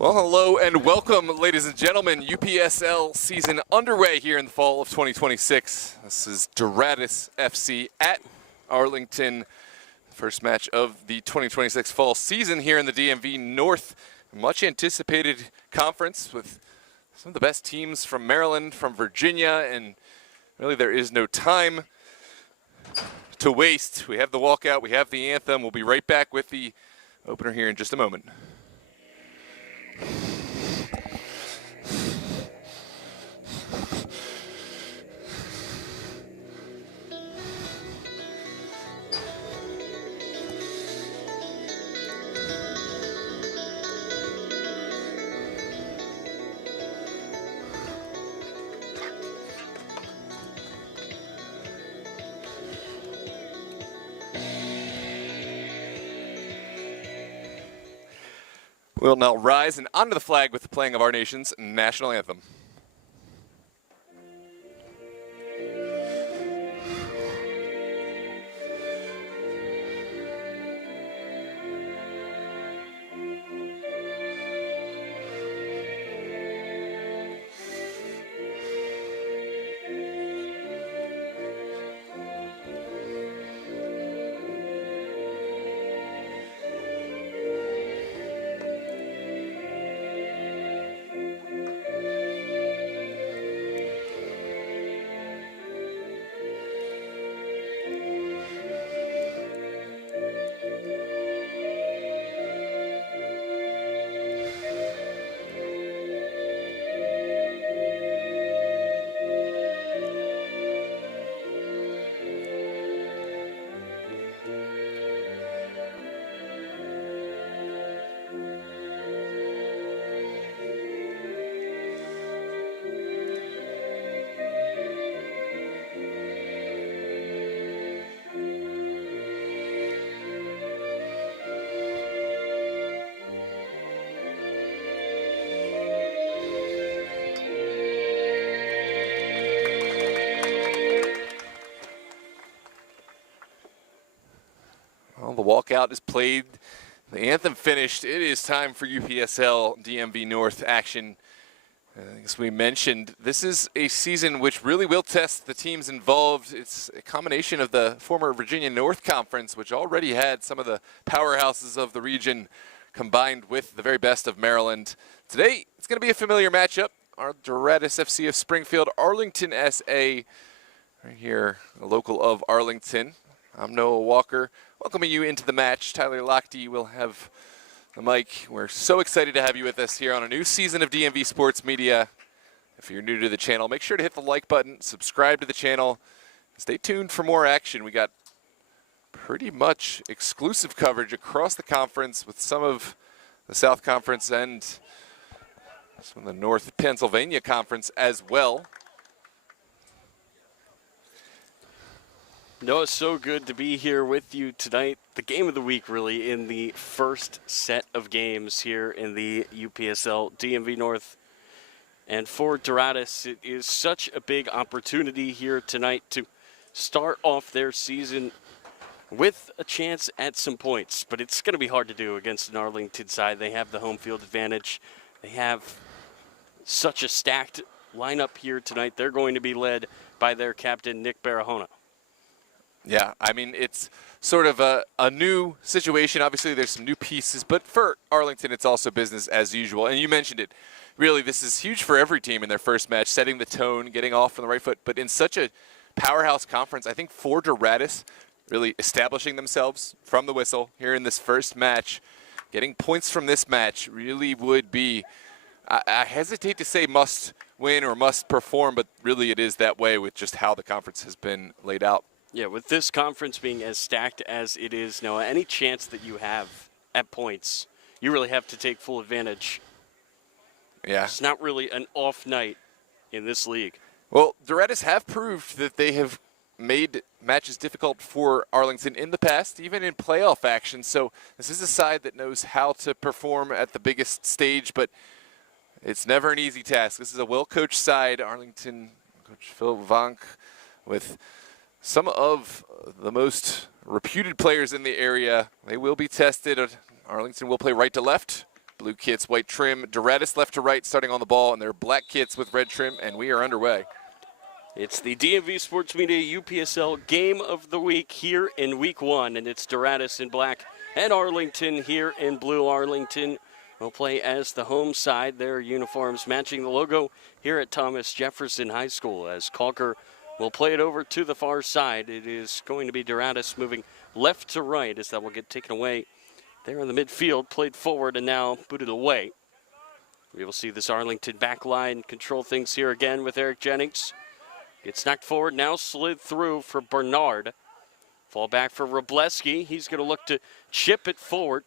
Well, hello and welcome, ladies and gentlemen. UPSL season underway here in the fall of 2026. This is Duratus FC at Arlington. First match of the 2026 fall season here in the DMV North. Much anticipated conference with some of the best teams from Maryland, from Virginia, and really there is no time to waste. We have the walkout, we have the anthem. We'll be right back with the opener here in just a moment. We'll now rise and honor the flag with the playing of our nation's national anthem. Well, the walkout is played, the anthem finished. It is time for UPSL DMV North action. As we mentioned, this is a season which really will test the teams involved. It's a combination of the former Virginia North Conference, which already had some of the powerhouses of the region, combined with the very best of Maryland. Today, it's going to be a familiar matchup. Our Duratus FC of Springfield, Arlington SA, right here, a local of Arlington. I'm Noah Walker, welcoming you into the match. Tyler Lochte will have the mic. We're so excited to have you with us here on a new season of DMV Sports Media. If you're new to the channel, make sure to hit the like button, subscribe to the channel. Stay tuned for more action. We got pretty much exclusive coverage across the conference with some of the South Conference and some of the North Pennsylvania Conference as well. No, it's so good to be here with you tonight. The game of the week, really, in the first set of games here in the UPSL DMV North. And for Duratus, it is such a big opportunity here tonight to start off their season with a chance at some points. But it's going to be hard to do against an Arlington side. They have the home field advantage. They have such a stacked lineup here tonight. They're going to be led by their captain, Nick Barahona. Yeah, I mean, it's sort of a new situation. Obviously, there's some new pieces, but for Arlington, it's also business as usual. And you mentioned it. Really, this is huge for every team in their first match, setting the tone, getting off on the right foot. But in such a powerhouse conference, I think for Duratus, really establishing themselves from the whistle here in this first match, getting points from this match really would be, I hesitate to say must win or must perform, but really it is that way with just how the conference has been laid out. Yeah, with this conference being as stacked as it is, Noah, any chance that you have at points, you really have to take full advantage. Yeah. It's not really an off night in this league. Well, Duratus have proved that they have made matches difficult for Arlington in the past, even in playoff action. So this is a side that knows how to perform at the biggest stage, but it's never an easy task. This is a well-coached side. Arlington, Coach Phil Vonk, with some of the most reputed players in the area. They will be tested. Arlington will play right to left Blue kits, white trim. Duratus left to right starting on the ball, and they're black kits with red trim, and we are underway. It's the DMV Sports Media UPSL Game of the Week here in Week 1, and it's Duratus in black and Arlington here in blue. Arlington will play as the home side. Their uniforms matching the logo here at Thomas Jefferson High School, as Calker will play it over to the far side. It is going to be Duratus moving left to right, as that will get taken away there in the midfield, played forward and now booted away. We will see this Arlington back line control things here again with Eric Jennings. Gets knocked forward, now slid through for Bernard. Fall back for Robleski. He's going to look to chip it forward.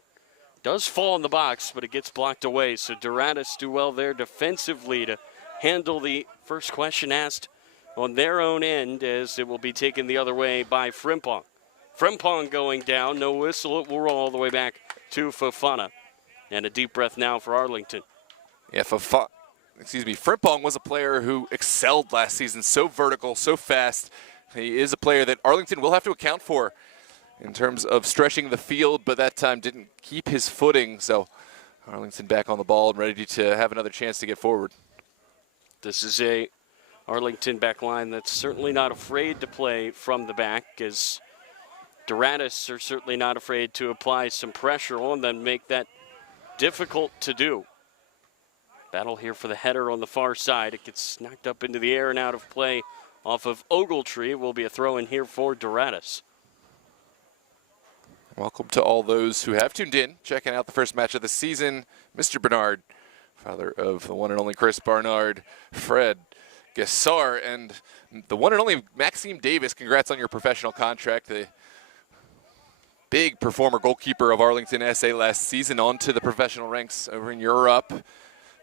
Does fall in the box, but it gets blocked away. So Duratus do well there defensively to handle the first question asked on their own end, as it will be taken the other way by Frimpong. Frimpong going down, no whistle. It will roll all the way back to Fofana. And a deep breath now for Arlington. Yeah, Frimpong was a player who excelled last season, so vertical, so fast. He is a player that Arlington will have to account for in terms of stretching the field, but that time didn't keep his footing. So Arlington back on the ball and ready to have another chance to get forward. This is a Arlington back line that's certainly not afraid to play from the back, as Duratus are certainly not afraid to apply some pressure on them, make that difficult to do. Battle here for the header on the far side. It gets knocked up into the air and out of play off of Ogletree. It will be a throw in here for Duratus. Welcome to all those who have tuned in, checking out the first match of the season. Mr. Bernard, father of the one and only Chris Barnard, Fred Gassar, and the one and only Maxime Davis. Congrats on your professional contract. The big performer goalkeeper of Arlington SA last season, on to the professional ranks over in Europe.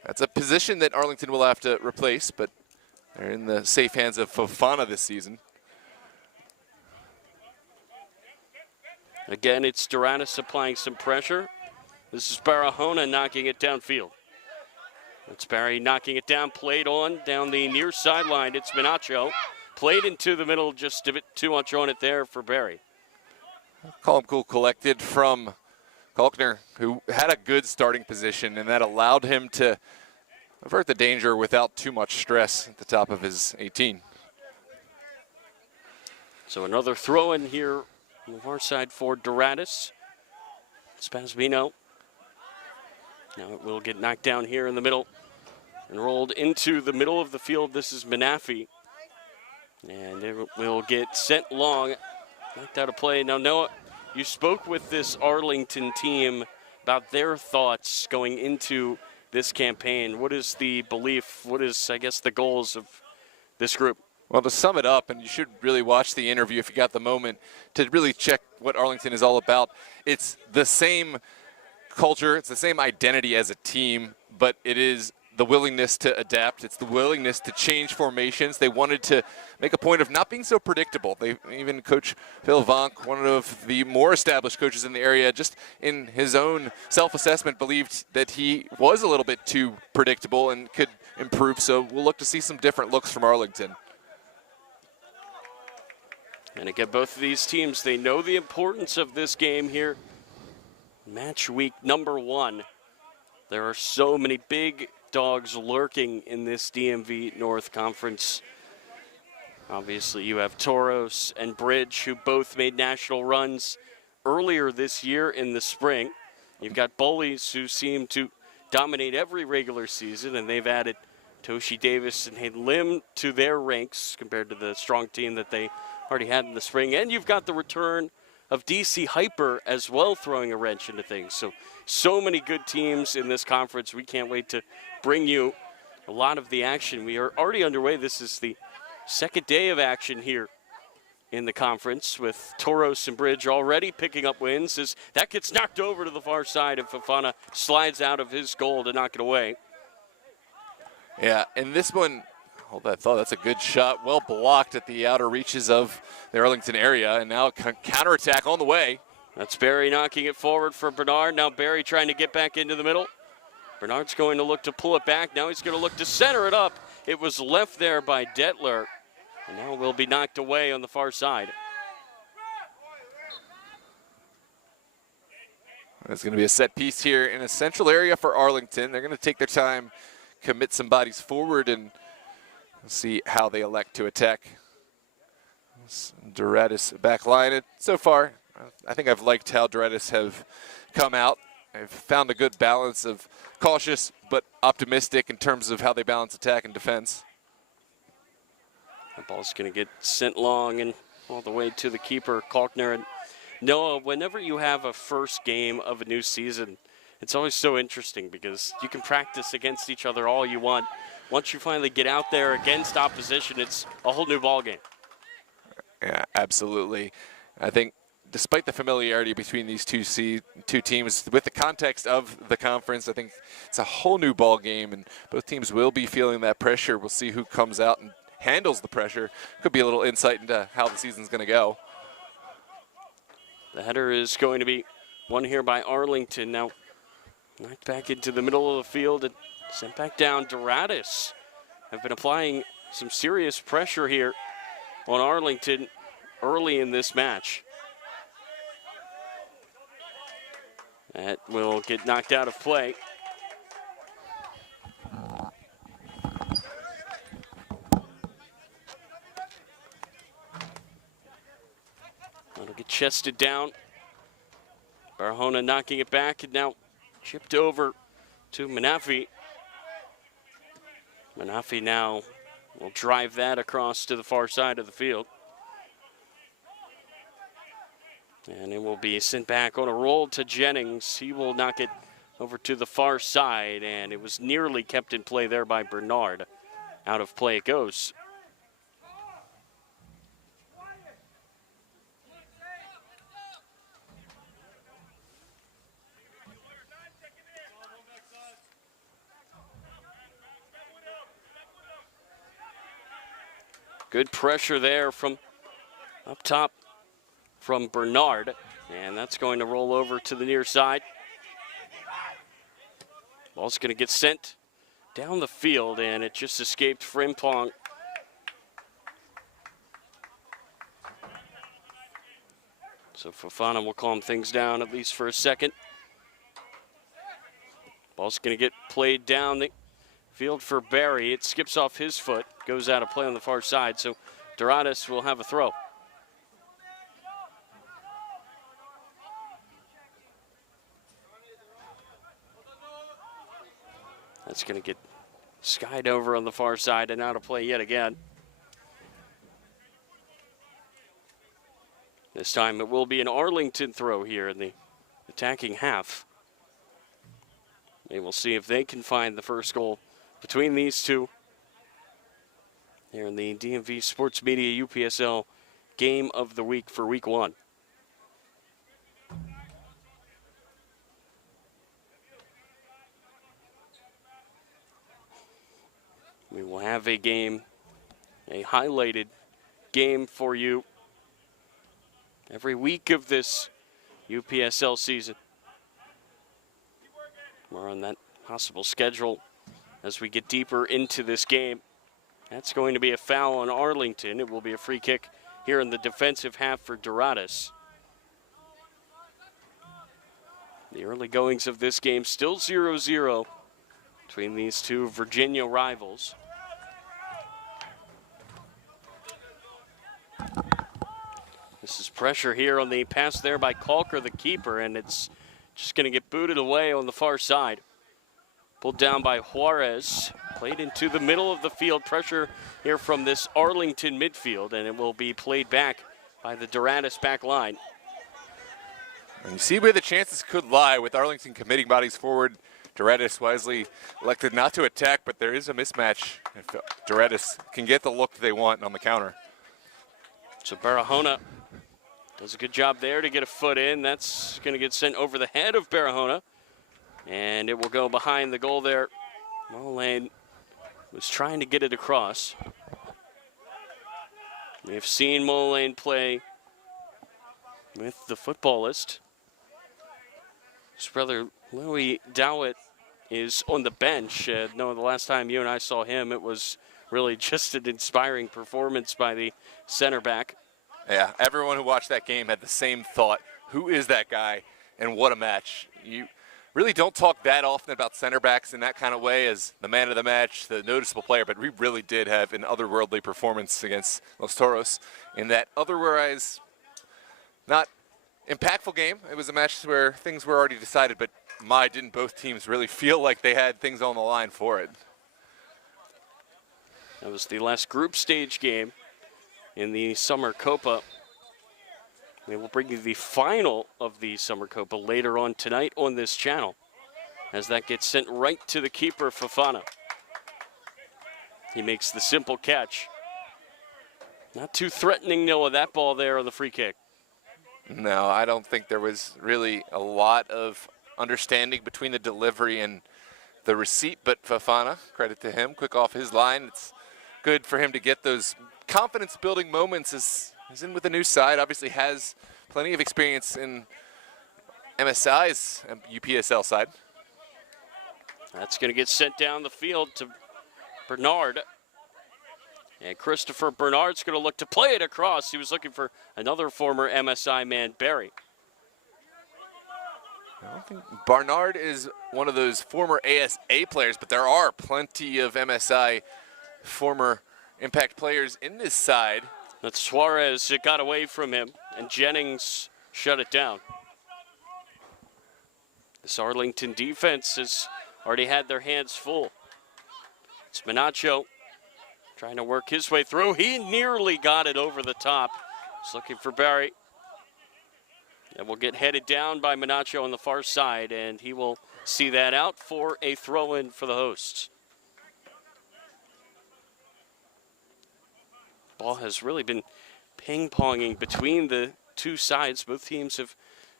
That's a position that Arlington will have to replace, but they're in the safe hands of Fofana this season. Again, it's Duratus applying some pressure. This is Barahona knocking it downfield. It's Barry knocking it down, played on down the near sideline. It's Minacho. Played into the middle, just a bit too much on it there for Barry. Calm, cool, collected from Kalkner, who had a good starting position, and that allowed him to avert the danger without too much stress at the top of his 18. So another throw in here on the far side for Duratus. Spasmino. Now it will get knocked down here in the middle and rolled into the middle of the field. This is Manafi. And it will get sent long. Knocked out of play. Now, Noah, you spoke with this Arlington team about their thoughts going into this campaign. What is the belief? What is, I guess, the goals of this group? Well, to sum it up, and you should really watch the interview if you got the moment to really check what Arlington is all about. It's the same culture, it's the same identity as a team, but it is the willingness to adapt. It's the willingness to change formations. They wanted to make a point of not being so predictable. Even Coach Phil Vonk, one of the more established coaches in the area, just in his own self-assessment believed that he was a little bit too predictable and could improve. So we'll look to see some different looks from Arlington. And again, both of these teams, they know the importance of this game here. Match week number 1. There are so many big dogs lurking in this DMV North Conference. Obviously, you have Toros and Bridge, who both made national runs earlier this year in the spring. You've got Bullies, who seem to dominate every regular season, and they've added Toshi Davis and Hayden Lim to their ranks compared to the strong team that they already had in the spring. And you've got the return of DC Hyper as well, throwing a wrench into things. So many good teams in this conference. We can't wait to bring you a lot of the action. We are already underway. This is the second day of action here in the conference, with Toros and Bridge already picking up wins as that gets knocked over to the far side and Fofana slides out of his goal to knock it away. Yeah, and this one, hold that thought, that's a good shot. Well blocked at the outer reaches of the Arlington area, and now a counterattack on the way. That's Barry knocking it forward for Bernard. Now Barry trying to get back into the middle. Bernard's going to look to pull it back. Now he's going to look to center it up. It was left there by Detler, and now will be knocked away on the far side. It's going to be a set piece here in a central area for Arlington. They're going to take their time, commit some bodies forward, and see how they elect to attack. Duratus back line. So far, I think I've liked how Duratus have come out. I've found a good balance of cautious but optimistic in terms of how they balance attack and defense. The ball's going to get sent long and all the way to the keeper, Kalkner. And Noah, whenever you have a first game of a new season, it's always so interesting because you can practice against each other all you want. Once you finally get out there against opposition, it's a whole new ball game. Yeah, absolutely. I think despite the familiarity between these two teams, with the context of the conference, I think it's a whole new ball game, and both teams will be feeling that pressure. We'll see who comes out and handles the pressure. Could be a little insight into how the season's going to go. The header is going to be won here by Arlington. Now knocked back into the middle of the field and sent back down. Duratus have been applying some serious pressure here on Arlington early in this match. That will get knocked out of play. That'll get chested down. Barahona knocking it back and now chipped over to Manafi. Manafi now will drive that across to the far side of the field. And it will be sent back on a roll to Jennings. He will knock it over to the far side, and it was nearly kept in play there by Bernard. Out of play it goes. Good pressure there from up top from Bernard, and that's going to roll over to the near side. Ball's going to get sent down the field, and it just escaped Frimpong. So Fofana will calm things down at least for a second. Ball's going to get played down the field for Barry. It skips off his foot, goes out of play on the far side, so Duratus will have a throw. That's going to get skied over on the far side and out of play yet again. This time it will be an Arlington throw here in the attacking half. We will see if they can find the first goal between these two here in the DMV Sports Media UPSL Game of the Week for Week 1. We will have a game, a highlighted game for you every week of this UPSL season. We're on that possible schedule as we get deeper into this game. That's going to be a foul on Arlington. It will be a free kick here in the defensive half for Duratus. The early goings of this game still 0-0 between these two Virginia rivals. This is pressure here on the pass there by Kalker, the keeper, and it's just going to get booted away on the far side. Pulled down by Juarez, played into the middle of the field. Pressure here from this Arlington midfield, and it will be played back by the Duratus back line. And you see where the chances could lie with Arlington committing bodies forward. Duratus wisely elected not to attack, but there is a mismatch. If Duratus can get the look they want on the counter. So Barahona does a good job there to get a foot in. That's going to get sent over the head of Barahona, and it will go behind the goal there. Mullane was trying to get it across. We have seen Mullane play with the footballist. His brother Louis Dowett is on the bench. No, the last time you and I saw him, it was really just an inspiring performance by the center back. Yeah, everyone who watched that game had the same thought. Who is that guy? and what a match. You really don't talk that often about center backs in that kind of way as the man of the match, the noticeable player, but we really did have an otherworldly performance against Los Toros in that otherwise not impactful game. It was a match where things were already decided, but didn't both teams really feel like they had things on the line for it. That was the last group stage game in the Summer Copa. They will bring you the final of the Summer Copa later on tonight on this channel as that gets sent right to the keeper, Fofana. He makes the simple catch. Not too threatening, Noah, that ball there on the free kick. No, I don't think there was really a lot of understanding between the delivery and the receipt, but Fofana, credit to him, quick off his line. It's good for him to get those confidence-building moments as he's in with a new side, obviously has plenty of experience in MSI's UPSL side. That's going to get sent down the field to Bernard. And Christopher Bernard's going to look to play it across. He was looking for another former MSI man, Barry. I don't think Bernard is one of those former ASA players, but there are plenty of MSI former Impact players in this side. That's Suarez. It got away from him, and Jennings shut it down. This Arlington defense has already had their hands full. It's Menacho trying to work his way through. He nearly got it over the top. He's looking for Barry. And will get headed down by Menacho on the far side, and he will see that out for a throw-in for the hosts. Ball has really been ping-ponging between the two sides. Both teams have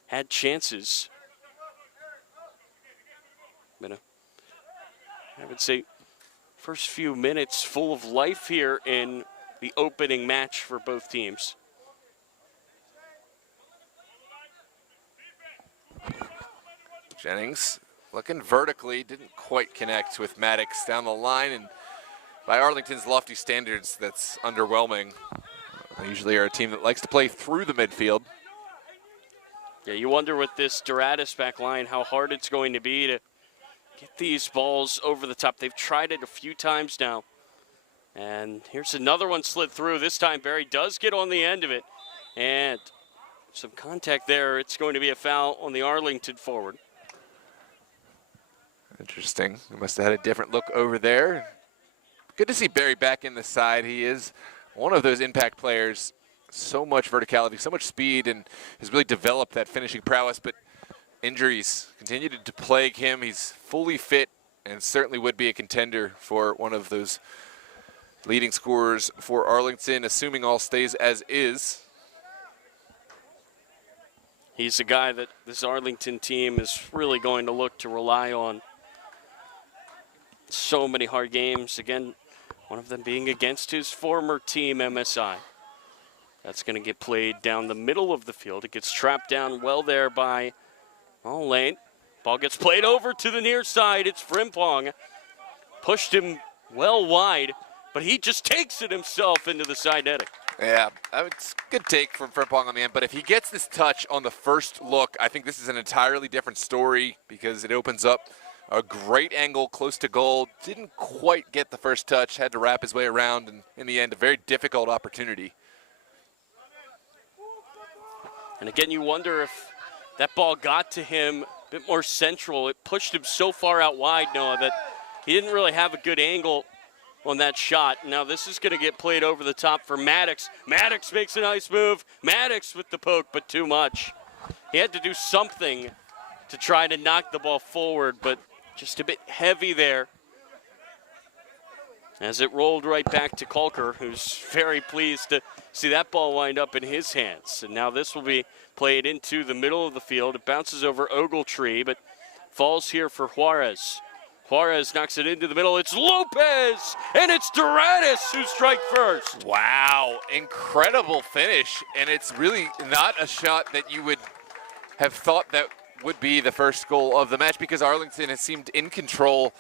had chances. I would say first few minutes full of life here in the opening match for both teams. Jennings looking vertically, didn't quite connect with Maddox down the line, and by Arlington's lofty standards, that's underwhelming. They usually are a team that likes to play through the midfield. Yeah, you wonder with this Duratus back line how hard it's going to be to get these balls over the top. They've tried it a few times now. And here's another one slid through. This time Barry does get on the end of it. And some contact there. It's going to be a foul on the Arlington forward. Interesting. He must have had a different look over there. Good to see Barry back in the side. He is one of those impact players. So much verticality, so much speed, and has really developed that finishing prowess, but injuries continue to plague him. He's fully fit and certainly would be a contender for one of those leading scorers for Arlington, assuming all stays as is. He's a guy that this Arlington team is really going to look to rely on. So many hard games. Again, one of them being against his former team, MSI. That's going to get played down the middle of the field. It gets trapped down well there by Lane. Ball gets played over to the near side. It's Frimpong. Pushed him well wide, but he just takes it himself into the side netting. Yeah, it's a good take from Frimpong on the end, but if he gets this touch on the first look, I think this is an entirely different story because it opens up a great angle close to goal. Didn't quite get the first touch, had to wrap his way around, and in the end, a very difficult opportunity. And again, you wonder if that ball got to him a bit more central. It pushed him so far out wide, Noah, that he didn't really have a good angle on that shot. Now this is going to get played over the top for Maddox. Maddox makes a nice move. Maddox with the poke, but too much. He had to do something to try to knock the ball forward, but just a bit heavy there. As it rolled right back to Kalker, who's very pleased to see that ball wind up in his hands. And now this will be played into the middle of the field. It bounces over Ogletree, but falls here for Juarez. Juarez knocks it into the middle. It's Lopez, and it's Duratus who strike first. Wow, incredible finish. And it's really not a shot that you would have thought that would be the first goal of the match because Arlington has seemed in control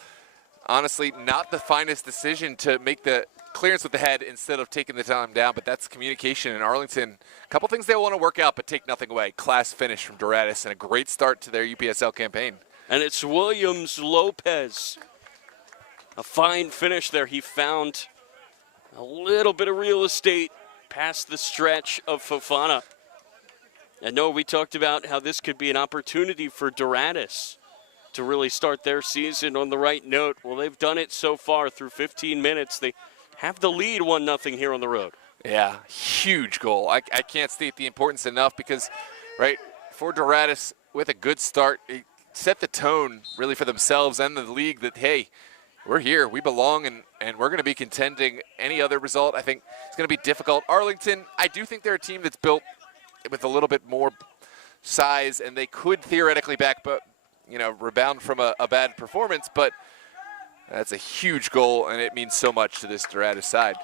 honestly, not the finest decision to make the clearance with the head instead of taking the time down, but that's communication in Arlington. A couple things they want to work out, but take nothing away. Class finish from Duratus and a great start to their UPSL campaign. And it's Williams Lopez. A fine finish there. He found a little bit of real estate past the stretch of Fofana. And no, we talked about how this could be an opportunity for Duratus to really start their season on the right note. Well, they've done it so far through 15 minutes. They have the lead 1-0 here on the road. Yeah, huge goal. I can't state the importance enough because, right, for Duratus, with a good start, it set the tone really for themselves and the league that, hey, we're here, we belong, and we're going to be contending. Any other result, I think, is going to be difficult. Arlington, I do think they're a team that's built with a little bit more size, and they could theoretically rebound from a bad performance, but that's a huge goal, and it means so much to this Duratus side.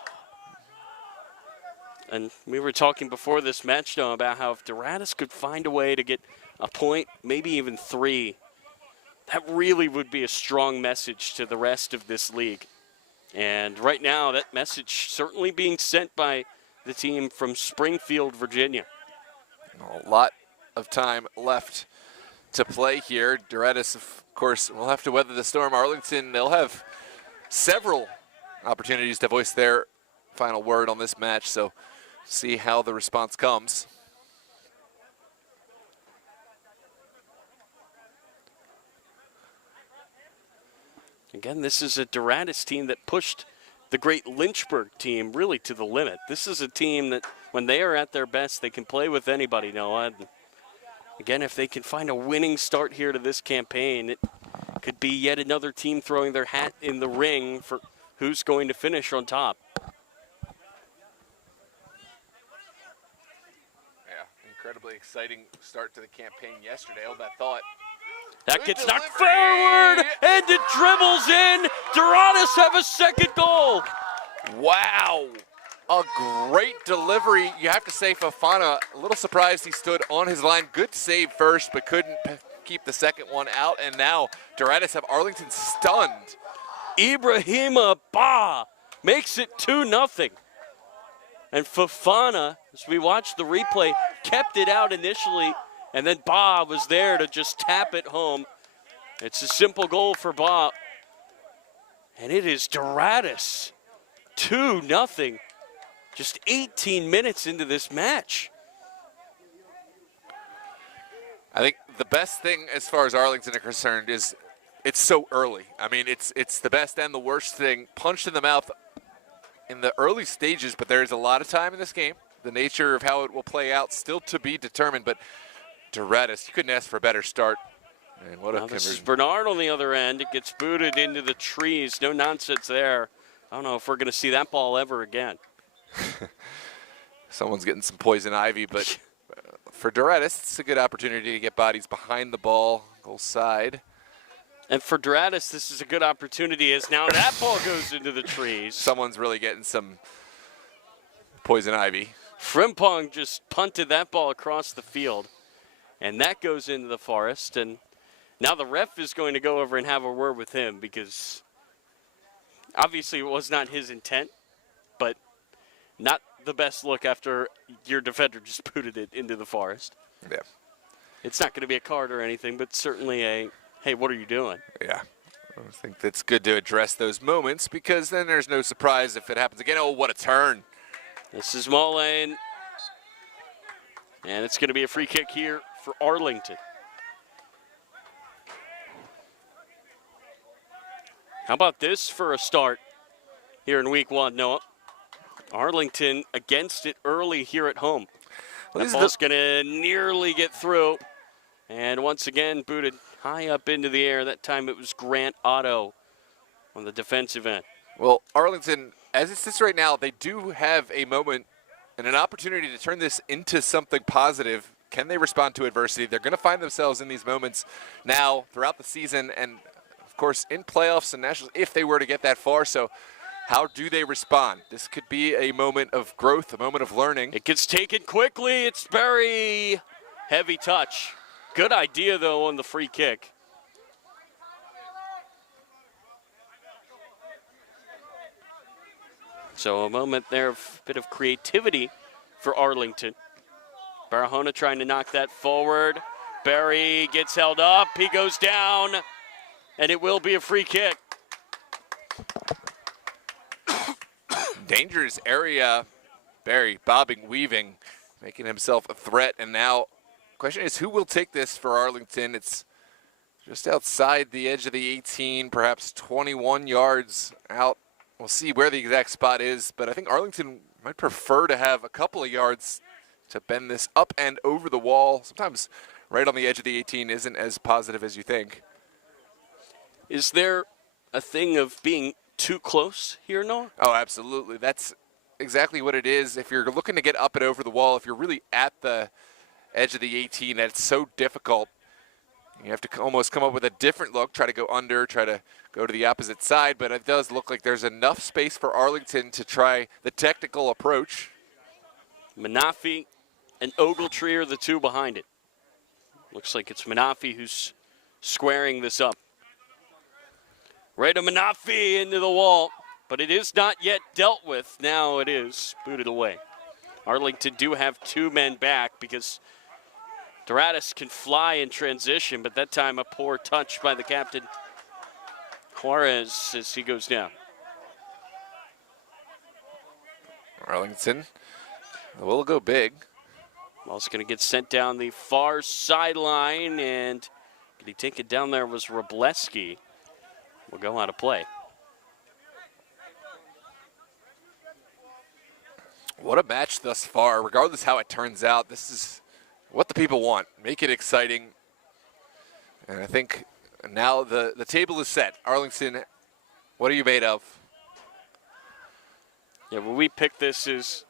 And we were talking before this match now about how if Duratus could find a way to get a point, maybe even 3, that really would be a strong message to the rest of this league. And right now, that message certainly being sent by the team from Springfield, Virginia. A lot of time left to play here. Duratus, of course, will have to weather the storm. Arlington, they'll have several opportunities to voice their final word on this match, so see how the response comes. Again, this is a Duratus team that pushed the great Lynchburg team really to the limit. This is a team that when they are at their best, they can play with anybody, Noah. Again, if they can find a winning start here to this campaign, it could be yet another team throwing their hat in the ring for who's going to finish on top. Yeah, incredibly exciting start to the campaign yesterday. Hold that thought. That Good gets knocked delivery. forward, and it dribbles in. Duratus have a second goal. Wow. A great delivery. You have to say Fofana, a little surprised he stood on his line. Good save first, but couldn't keep the second one out. And now Duratus have Arlington stunned. Ibrahima Ba makes it 2-0. And Fofana, as we watched the replay, kept it out initially, and then Ba was there to just tap it home. It's a simple goal for Ba. And it is Duratus, 2-0. Just 18 minutes into this match. I think the best thing as far as Arlington are concerned is it's so early. I mean, it's the best and the worst thing. Punched in the mouth in the early stages, but there's a lot of time in this game. The nature of how it will play out still to be determined, but Duratus, you couldn't ask for a better start. And what a Now this is conversion. Bernard on the other end. It gets booted into the trees. No nonsense there. I don't know if we're going to see that ball ever again. Someone's getting some poison ivy, but for Duratus, it's a good opportunity to get bodies behind the ball, goal side. And for Duratus, this is a good opportunity as now that ball goes into the trees. Someone's really getting some poison ivy. Frimpong just punted that ball across the field, and that goes into the forest. And now the ref is going to go over and have a word with him because obviously it was not his intent, but not the best look after your defender just booted it into the forest. Yeah. It's not going to be a card or anything, but certainly a, hey, what are you doing? Yeah. I think that's good to address those moments because then there's no surprise if it happens again. Oh, what a turn. This is Mullane, and it's going to be a free kick here for Arlington. How about this for a start here in week 1, Noah? Arlington against it early here at home. Well, that ball's going to nearly get through. And once again, booted high up into the air. That time it was Grant Otto on the defensive end. Well, Arlington, as it sits right now, they do have a moment and an opportunity to turn this into something positive. Can they respond to adversity? They're going to find themselves in these moments now throughout the season and, of course, in playoffs and nationals if they were to get that far. So how do they respond? This could be a moment of growth, a moment of learning. It gets taken quickly. It's very heavy touch. Good idea, though, on the free kick. So a moment there of a bit of creativity for Arlington. Barahona trying to knock that forward. Barry gets held up. He goes down, and it will be a free kick. Dangerous area. Barry bobbing, weaving, making himself a threat. And now, question is, who will take this for Arlington? It's just outside the edge of the 18, perhaps 21 yards out. We'll see where the exact spot is, but I think Arlington might prefer to have a couple of yards to bend this up and over the wall. Sometimes right on the edge of the 18 isn't as positive as you think. Is there a thing of being too close here, Noah? Oh, absolutely. That's exactly what it is. If you're looking to get up and over the wall, if you're really at the edge of the 18, that's so difficult. You have to almost come up with a different look, try to go under, try to go to the opposite side, but it does look like there's enough space for Arlington to try the technical approach. Manafi and Ogletree are the two behind it. Looks like it's Manafi who's squaring this up. Right to Manafi into the wall, but it is not yet dealt with. Now it is booted away. Arlington do have two men back because Duratus can fly in transition, but that time a poor touch by the captain, Juarez, as he goes down. Arlington will go big. Ball's going to get sent down the far sideline, and did he take it down there was Robleski. Will go out of play. What a match thus far. Regardless how it turns out, this is what the people want. Make it exciting. And I think now the table is set. Arlington, what are you made of? Yeah, when we picked this as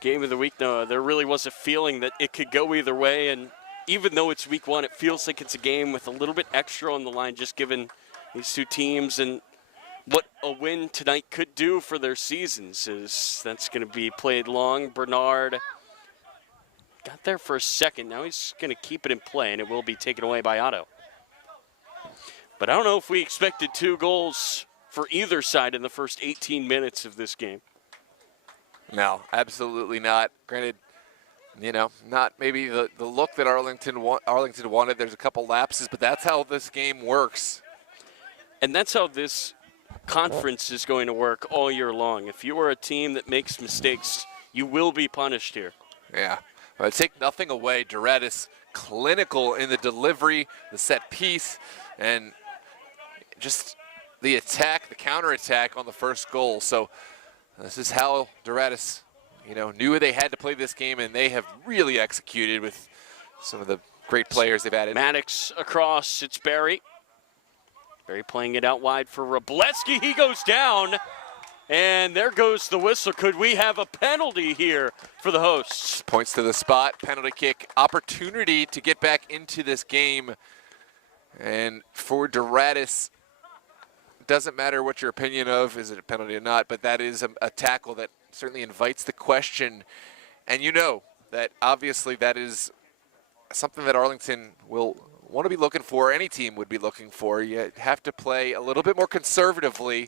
game of the week, Noah, there really was a feeling that it could go either way. And even though it's week one, it feels like it's a game with a little bit extra on the line, just given these two teams and what a win tonight could do for their seasons. Is that's going to be played long. Bernard got there for a second. Now he's going to keep it in play, and it will be taken away by Otto. But I don't know if we expected 2 goals for either side in the first 18 minutes of this game. No, absolutely not. Granted, you know, not maybe the look that Arlington wanted. There's a couple lapses, but that's how this game works. And that's how this conference is going to work all year long. If you are a team that makes mistakes, you will be punished here. Yeah. But take nothing away. Duratus clinical in the delivery, the set piece, and just the attack, the counterattack on the first goal. So this is how Duratus, you know, knew they had to play this game, and they have really executed with some of the great players they've added. Maddox across, it's Barry. Barry playing it out wide for Robleski. He goes down, and there goes the whistle. Could we have a penalty here for the hosts? Points to the spot, penalty kick, opportunity to get back into this game. And for Duratus, doesn't matter what your opinion of, is it a penalty or not, but that is a tackle that certainly invites the question. And you know that obviously that is something that Arlington will want to be looking for, any team would be looking for. You have to play a little bit more conservatively.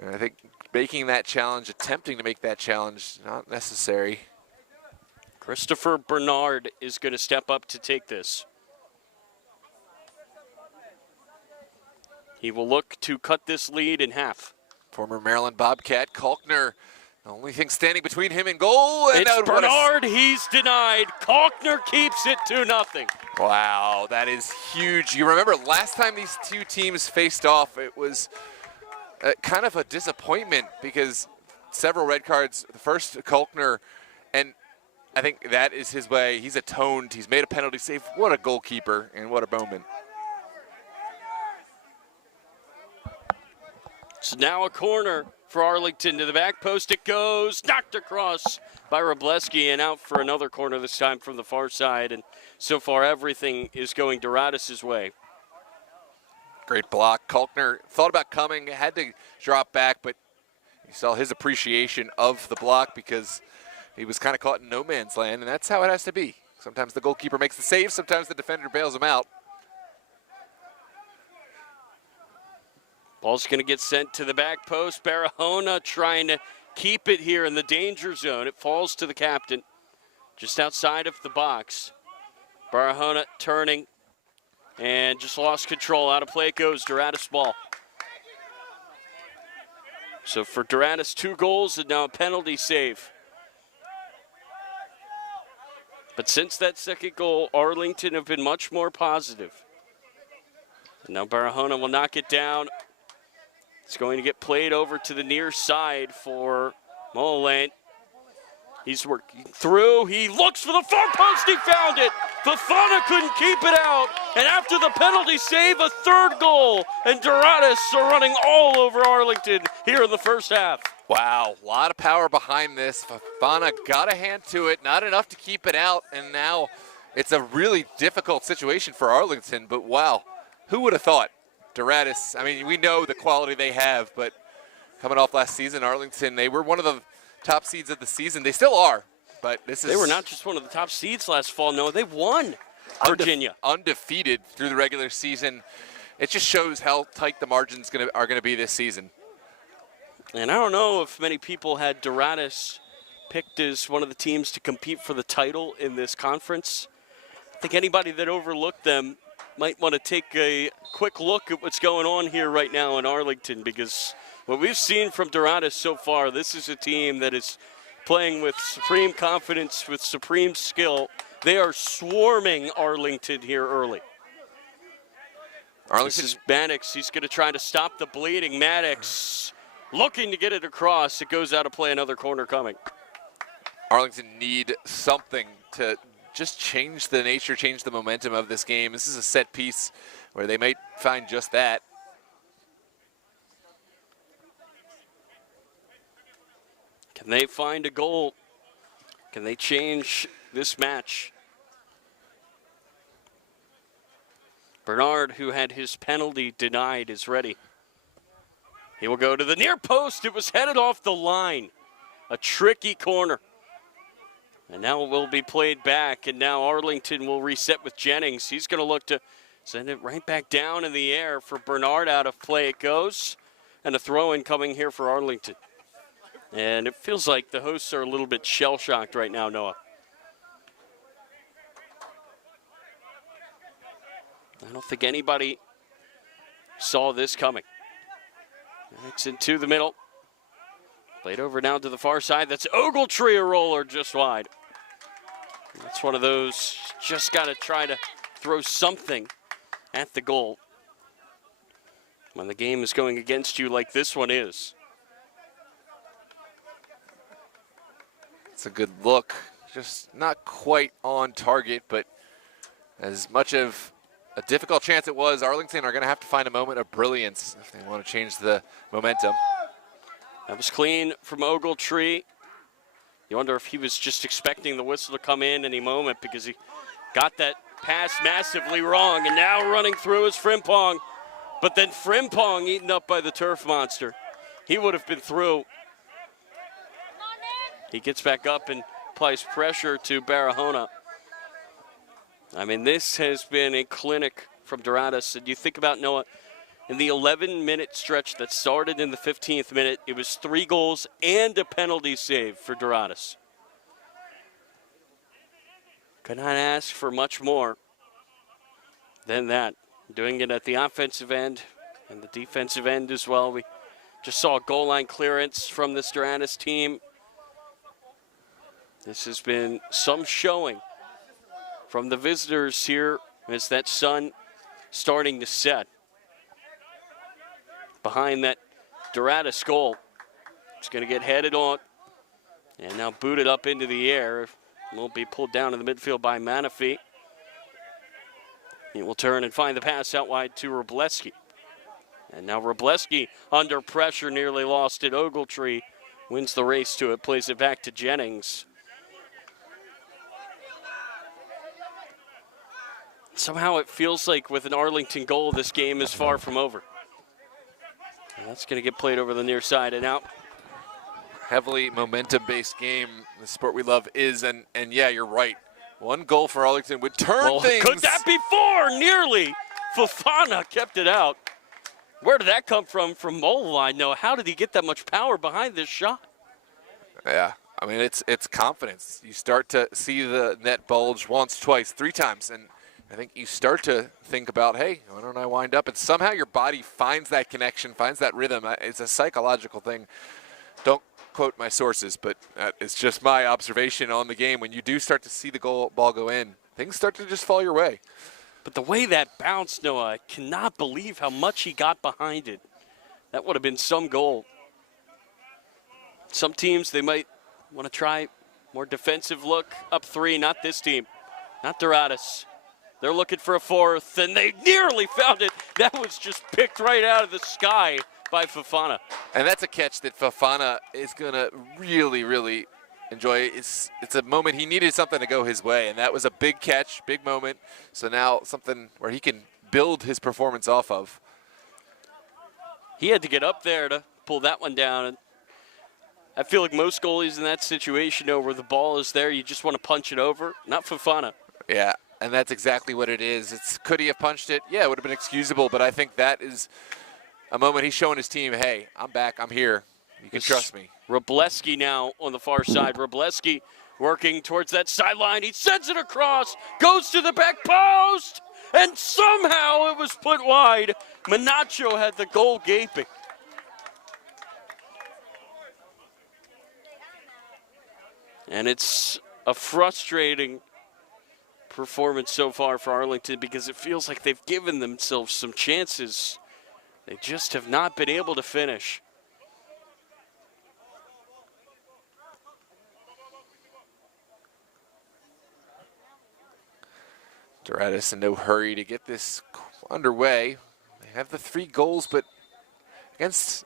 And I think making that challenge, attempting to make that challenge, not necessary. Christopher Bernard is going to step up to take this. He will look to cut this lead in half. Former Maryland Bobcat, Kalkner, the only thing standing between him and goal. And it's Bernard, he's denied. Kalkner keeps it 2-0. Wow, that is huge. You remember last time these two teams faced off, it was kind of a disappointment because several red cards. The first, Kalkner, and I think that is his way. He's atoned. He's made a penalty save. What a goalkeeper and what a moment. So now a corner for Arlington to the back post. It goes, knocked across by Robleski and out for another corner this time from the far side. And so far everything is going Duratus' way. Great block. Kalkner thought about coming, had to drop back, but you saw his appreciation of the block because he was kind of caught in no man's land, and that's how it has to be. Sometimes the goalkeeper makes the save, sometimes the defender bails him out. Ball's going to get sent to the back post. Barahona trying to keep it here in the danger zone. It falls to the captain just outside of the box. Barahona turning and just lost control. Out of play it goes. Duratus ball. So for Duratus, 2 goals and now a penalty save. But since that second goal, Arlington have been much more positive. And now Barahona will knock it down. It's going to get played over to the near side for Mullen. He's working through. He looks for the far post. He found it. Fafana couldn't keep it out. And after the penalty save, a 3rd goal. And Duratus are running all over Arlington here in the first half. Wow, a lot of power behind this. Fafana got a hand to it, not enough to keep it out, and now it's a really difficult situation for Arlington, but wow, who would have thought? Duratus, I mean, we know the quality they have, but coming off last season, Arlington, they were one of the top seeds of the season. They still are, but this is... They were not just one of the top seeds last fall, no, they won Virginia. Undefeated through the regular season. It just shows how tight the margins are going to be this season. And I don't know if many people had Duratus picked as one of the teams to compete for the title in this conference. I think anybody that overlooked them might want to take a quick look at what's going on here right now in Arlington, because what we've seen from Duratus so far, this is a team that is playing with supreme confidence, with supreme skill. They are swarming Arlington here early. This is Maddox. He's going to try to stop the bleeding. Maddox looking to get it across. It goes out of play. Another corner coming. Arlington need something to just change the nature, change the momentum of this game. This is a set piece where they might find just that. Can they find a goal? Can they change this match? Bernard, who had his penalty denied, is ready. He will go to the near post. It was headed off the line. A tricky corner. And now it will be played back, and now Arlington will reset with Jennings. He's going to look to send it right back down in the air for Bernard. Out of play it goes. And a throw-in coming here for Arlington. And it feels like the hosts are a little bit shell-shocked right now, Noah. I don't think anybody saw this coming. It's into the middle. Played over down to the far side. That's Ogletree, a roller just wide. That's one of those, just got to try to throw something at the goal when the game is going against you like this one is. It's a good look. Just not quite on target, but as much of a difficult chance it was, Arlington are going to have to find a moment of brilliance if they want to change the momentum. That was clean from Ogletree. You wonder if he was just expecting the whistle to come in any moment, because he got that pass massively wrong. And now running through is Frimpong. But then Frimpong eaten up by the turf monster. He would have been through. He gets back up and applies pressure to Barahona. I mean, this has been a clinic from Duratus. And you think about, Noah, in the 11-minute stretch that started in the 15th minute, it was 3 goals and a penalty save for Duratus. Could not ask for much more than that. Doing it at the offensive end and the defensive end as well. We just saw a goal line clearance from this Duratus team. This has been some showing from the visitors here as that sun starting to set. Behind that Duratus goal. It's going to get headed on and now booted up into the air. Won't be pulled down in the midfield by Manafee. He will turn and find the pass out wide to Robleski. And now Robleski under pressure, nearly lost it. Ogletree wins the race to it, plays it back to Jennings. Somehow it feels like with an Arlington goal, this game is far from over. And that's going to get played over the near side and out. Heavily momentum-based game, the sport we love is, and yeah, you're right. 1 goal for Arlington would turn things. Could that be 4? Nearly. Fafana kept it out. Where did that come from Mullen? No, how did he get that much power behind this shot? Yeah, I mean, it's confidence. You start to see the net bulge once, twice, three times, and I think you start to think about, hey, why don't I wind up? And somehow your body finds that connection, finds that rhythm. It's a psychological thing. Don't quote my sources, but it's just my observation on the game. When you do start to see the ball go in, things start to just fall your way. But the way that bounced, Noah, I cannot believe how much he got behind it. That would have been some goal. Some teams, they might want to try more defensive look up three. Not this team, not Duratus. They're looking for a fourth, and they nearly found it. That was just picked right out of the sky by Fofana. And that's a catch that Fofana is going to really, really enjoy. It's a moment he needed something to go his way, and that was a big catch, big moment. So now something where he can build his performance off of. He had to get up there to pull that one down. And I feel like most goalies in that situation, where the ball is there, you just want to punch it over. Not Fofana. Yeah, and that's exactly what it is. Could he have punched it? Yeah, it would have been excusable, but I think that is a moment he's showing his team, hey, I'm back, I'm here. You can trust me. Wroblewski now on the far side. Wroblewski working towards that sideline. He sends it across, goes to the back post, and somehow it was put wide. Manacho had the goal gaping. And it's a frustrating performance so far for Arlington because it feels like they've given themselves some chances. They just have not been able to finish. Duratus in no hurry to get this underway. They have the 3 goals, but against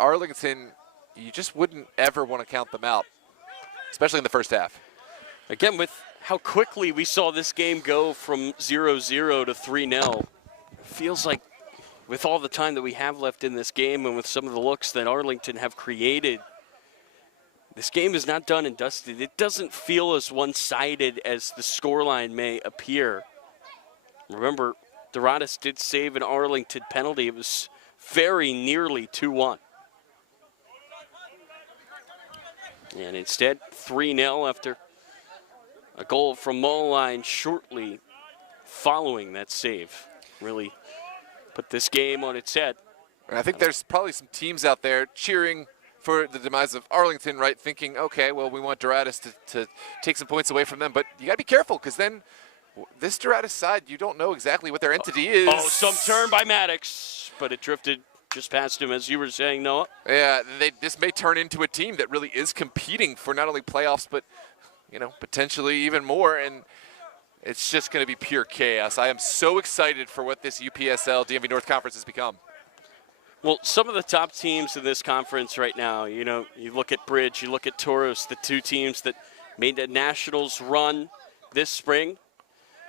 Arlington, you just wouldn't ever want to count them out, especially in the first half. Again, with how quickly we saw this game go from 0-0 to 3-0, it feels like with all the time that we have left in this game and with some of the looks that Arlington have created, this game is not done and dusted. It doesn't feel as one-sided as the scoreline may appear. Remember, Duratus did save an Arlington penalty. It was very nearly 2-1. And instead, 3-0 after a goal from Moline shortly following that save. Really put this game on its head. And I think there's probably some teams out there cheering for the demise of Arlington, right? Thinking, okay, well, we want Duratus to take some points away from them. But you got to be careful because then this Duratus side, you don't know exactly what their entity is. Oh, some turn by Maddox, but it drifted just past him, as you were saying, Noah. Yeah, this may turn into a team that really is competing for not only playoffs, but, you know, potentially even more. And it's just going to be pure chaos. I am so excited for what this UPSL DMV North Conference has become. Well, some of the top teams in this conference right now, you know, you look at Bridge, you look at Taurus, the 2 teams that made the Nationals run this spring.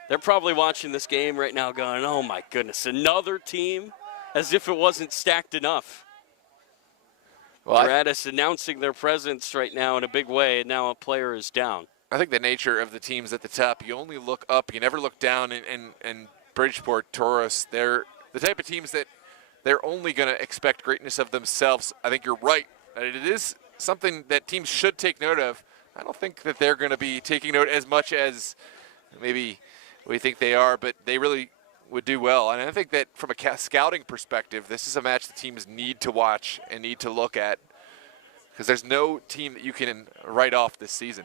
They're probably watching this game right now going, oh my goodness, another team, as if it wasn't stacked enough. Well, Duratus announcing their presence right now in a big way, and now a player is down. I think the nature of the teams at the top, you only look up, you never look down, and Bridgeport, Taurus, they're the type of teams that they're only going to expect greatness of themselves. I think you're right. It is something that teams should take note of. I don't think that they're going to be taking note as much as maybe we think they are, but they really would do well. And I think that from a scouting perspective, this is a match the teams need to watch and need to look at because there's no team that you can write off this season.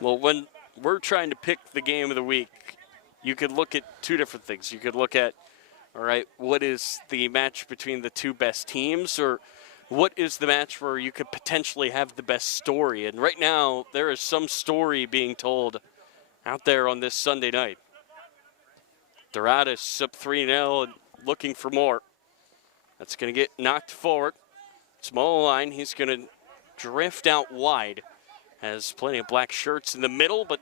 Well, when we're trying to pick the game of the week, you could look at 2 different things. You could look at, all right, what is the match between the 2 best teams, or what is the match where you could potentially have the best story? And right now, there is some story being told out there on this Sunday night. Duratus up 3-0 and looking for more. That's going to get knocked forward. Small line, he's going to drift out wide. Has plenty of black shirts in the middle, but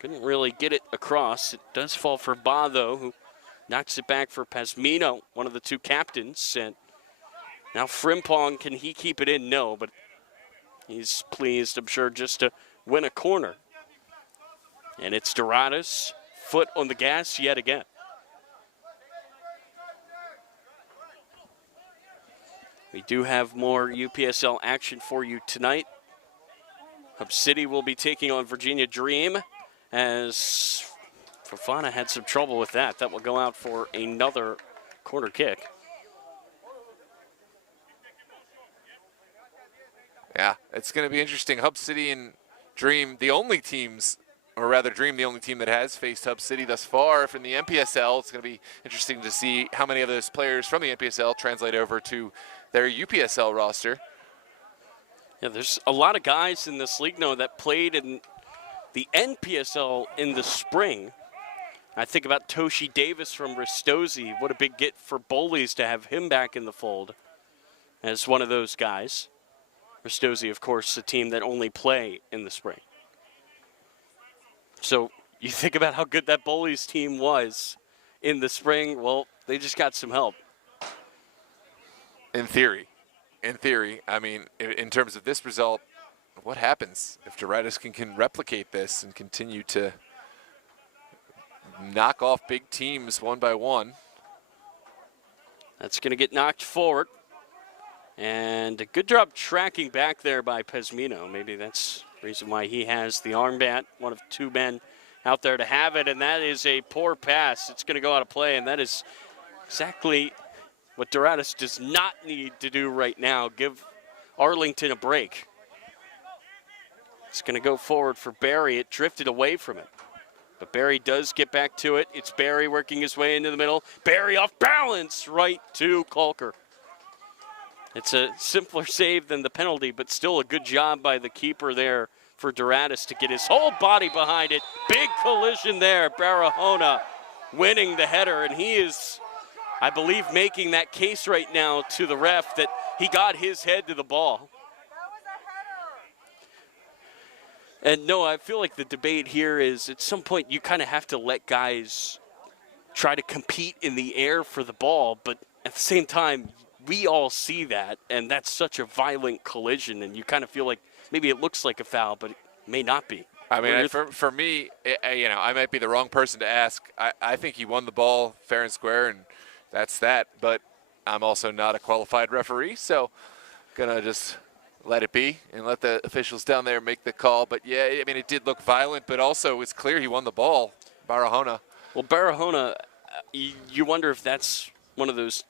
couldn't really get it across. It does fall for Ba, though, who knocks it back for Pasmino, one of the 2 captains. And now Frimpong, can he keep it in? No, but he's pleased, I'm sure, just to win a corner. And it's Duratus, foot on the gas yet again. We do have more UPSL action for you tonight. Hub City will be taking on Virginia Dream, as Fofana had some trouble with that. That will go out for another corner kick. Yeah, it's going to be interesting. Hub City and Dream, the only teams, or rather Dream, the only team that has faced Hub City thus far from the NPSL. It's going to be interesting to see how many of those players from the NPSL translate over to their UPSL roster. Yeah, there's a lot of guys in this league now that played in the NPSL in the spring. I think about Toshi Davis from Ristosi. What a big get for Bullies to have him back in the fold as one of those guys. Ristosi, of course, a team that only play in the spring. So you think about how good that Bullies team was in the spring. Well, they just got some help. In theory. I mean, in terms of this result, what happens if Duratus can replicate this and continue to knock off big teams one by one? That's going to get knocked forward. And a good job tracking back there by Pesmino. Maybe that's the reason why he has the armband, one of two men out there to have it, and that is a poor pass. It's going to go out of play, and that is exactly what Duratus does not need to do right now. Give Arlington a break. It's going to go forward for Barry. It drifted away from it. But Barry does get back to it. It's Barry working his way into the middle. Barry off balance right to Kalker. It's a simpler save than the penalty, but still a good job by the keeper there for Duratus to get his whole body behind it. Big collision there. Barahona winning the header, and he is, I believe, making that case right now to the ref that he got his head to the ball. And no, I feel like the debate here is at some point you kind of have to let guys try to compete in the air for the ball, but at the same time, we all see that, and that's such a violent collision, and you kind of feel like maybe it looks like a foul, but it may not be. I mean, for me, I might be the wrong person to ask. I think he won the ball fair and square, and that's that. But I'm also not a qualified referee, so gonna just let it be and let the officials down there make the call. But yeah, I mean, it did look violent, but also it's clear he won the ball, Barahona. Well, Barahona, you wonder if that's one of those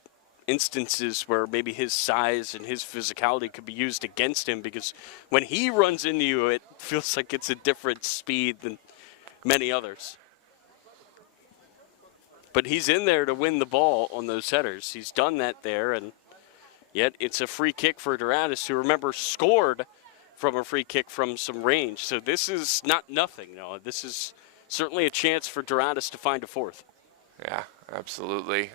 instances where maybe his size and his physicality could be used against him, because when he runs into you, it feels like it's a different speed than many others. But he's in there to win the ball on those headers. He's done that there, and yet it's a free kick for Duratus, who, remember, scored from a free kick from some range. So this is not nothing. No, this is certainly a chance for Duratus to find a fourth. Yeah, absolutely.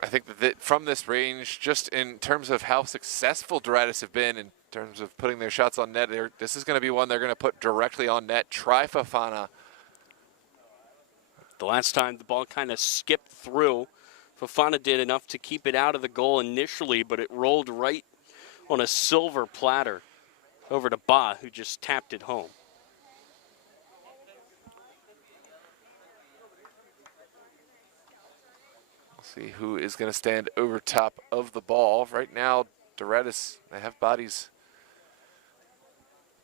I think that from this range, just in terms of how successful Duratus have been in terms of putting their shots on net, this is going to be one they're going to put directly on net. Try Fofana. The last time the ball kind of skipped through, Fofana did enough to keep it out of the goal initially, but it rolled right on a silver platter over to Ba, who just tapped it home. See who is going to stand over top of the ball. Right now, Duratus, they have bodies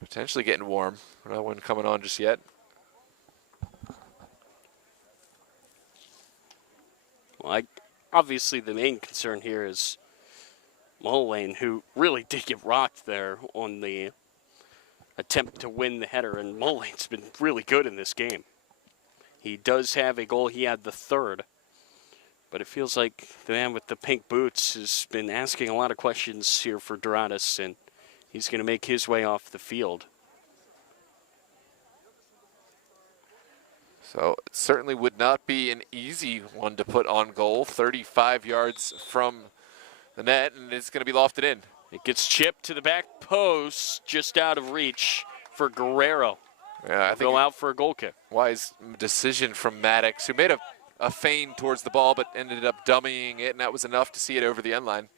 potentially getting warm. No one coming on just yet. Well, obviously the main concern here is Mulholland, who really did get rocked there on the attempt to win the header, and Mulholland's been really good in this game. He does have a goal. He had the third. But it feels like the man with the pink boots has been asking a lot of questions here for Duratus, and he's going to make his way off the field. So it certainly would not be an easy one to put on goal. 35 yards from the net, and it's going to be lofted in. It gets chipped to the back post, just out of reach for Guerrero. Yeah, I think go out for a goal kick. Wise decision from Maddox, who made a feint towards the ball, but ended up dummying it, and that was enough to see it over the end line.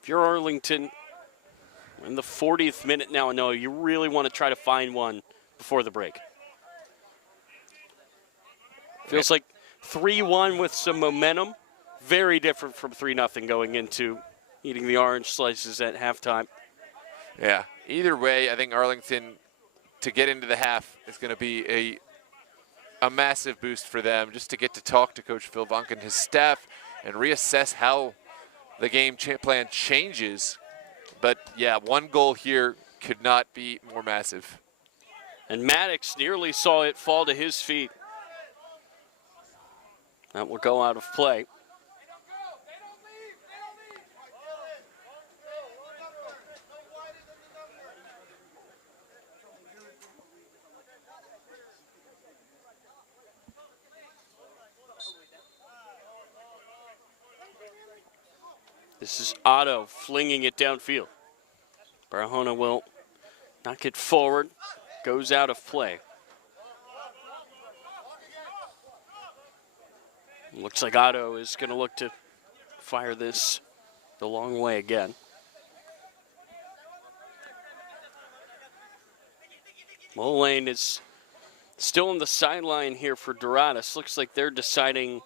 If you're Arlington, in the 40th minute now, no, you really want to try to find one before the break. Feels like 3-1 with some momentum. very different from 3-0 going into eating the orange slices at halftime. Yeah, either way, I think Arlington, to get into the half, is going to be a massive boost for them, just to get to talk to Coach Phil Vonk and his staff and reassess how the game plan changes. But yeah, one goal here could not be more massive. And Maddox nearly saw it fall to his feet. That will go out of play. This is Otto flinging it downfield. Barahona will knock it forward, goes out of play. Looks like Otto is going to look to fire this the long way again. Mullane is still on the sideline here for Duratus. Looks like they're deciding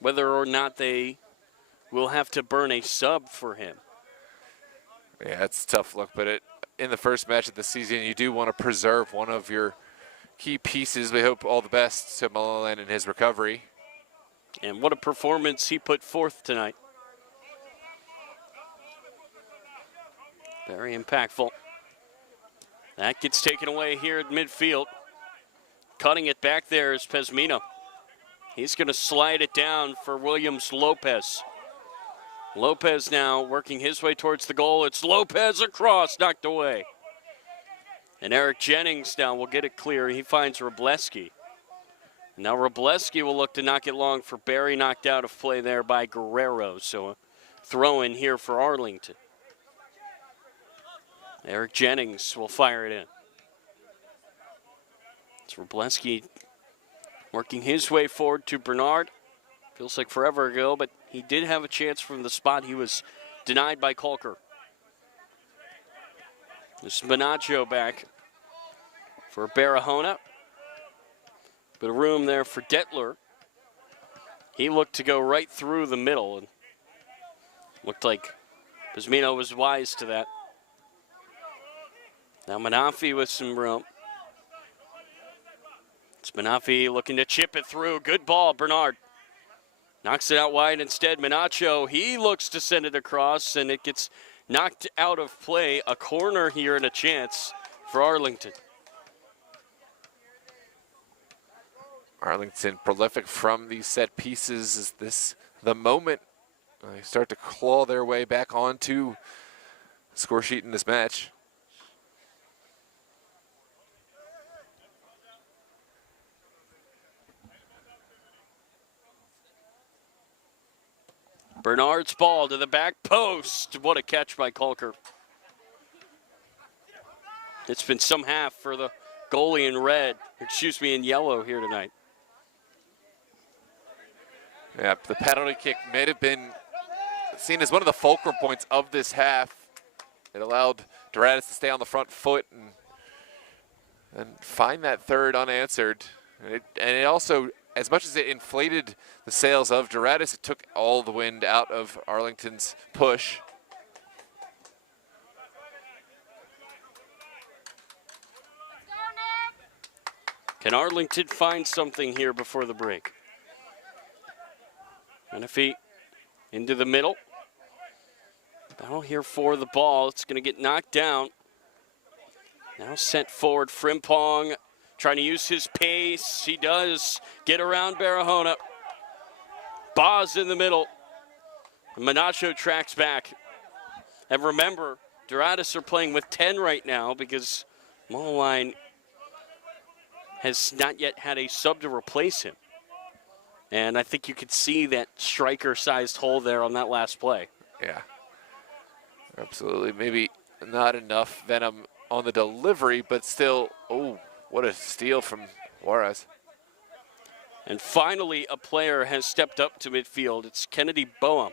whether or not they will have to burn a sub for him. Yeah, it's a tough look, but in the first match of the season, you do want to preserve one of your key pieces. We hope all the best to Mullane in his recovery. And what a performance he put forth tonight. Very impactful. That gets taken away here at midfield. Cutting it back there is Pesmino. He's going to slide it down for Williams Lopez. Lopez now working his way towards the goal. It's Lopez across, knocked away. And Eric Jennings now will get it clear. He finds Robleski. Now Robleski will look to knock it long for Barry, knocked out of play there by Guerrero. So a throw in here for Arlington. Eric Jennings will fire it in. It's Robleski working his way forward to Bernard. Feels like forever ago, but he did have a chance from the spot. He was denied by Colker. This is Bonaggio back for Barahona. Bit of room there for Detler. He looked to go right through the middle, and looked like Pesmino was wise to that. Now Manafi with some room. It's Manafi looking to chip it through. Good ball, Bernard. Knocks it out wide instead. Minacho, he looks to send it across, and it gets knocked out of play. A corner here and a chance for Arlington. Arlington prolific from these set pieces. Is this the moment they start to claw their way back onto the score sheet in this match? Bernard's ball to the back post. What a catch by Colker. It's been some half for the goalie in yellow here tonight. Yeah, the penalty kick may have been seen as one of the fulcrum points of this half. It allowed Duratus to stay on the front foot and find that third unanswered. And it also, as much as it inflated the sails of Duratus, it took all the wind out of Arlington's push. Can Arlington find something here before the break? Menifee into the middle. Battle here for the ball. It's going to get knocked down. Now sent forward. Frimpong trying to use his pace. He does get around Barahona. Boz in the middle. Minacho tracks back. And remember, Duratus are playing with 10 right now because Mullane has not yet had a sub to replace him. And I think you could see that striker-sized hole there on that last play. Yeah, absolutely. Maybe not enough venom on the delivery, but still, oh, what a steal from Juarez. And finally, a player has stepped up to midfield. It's Kennedy Boehm.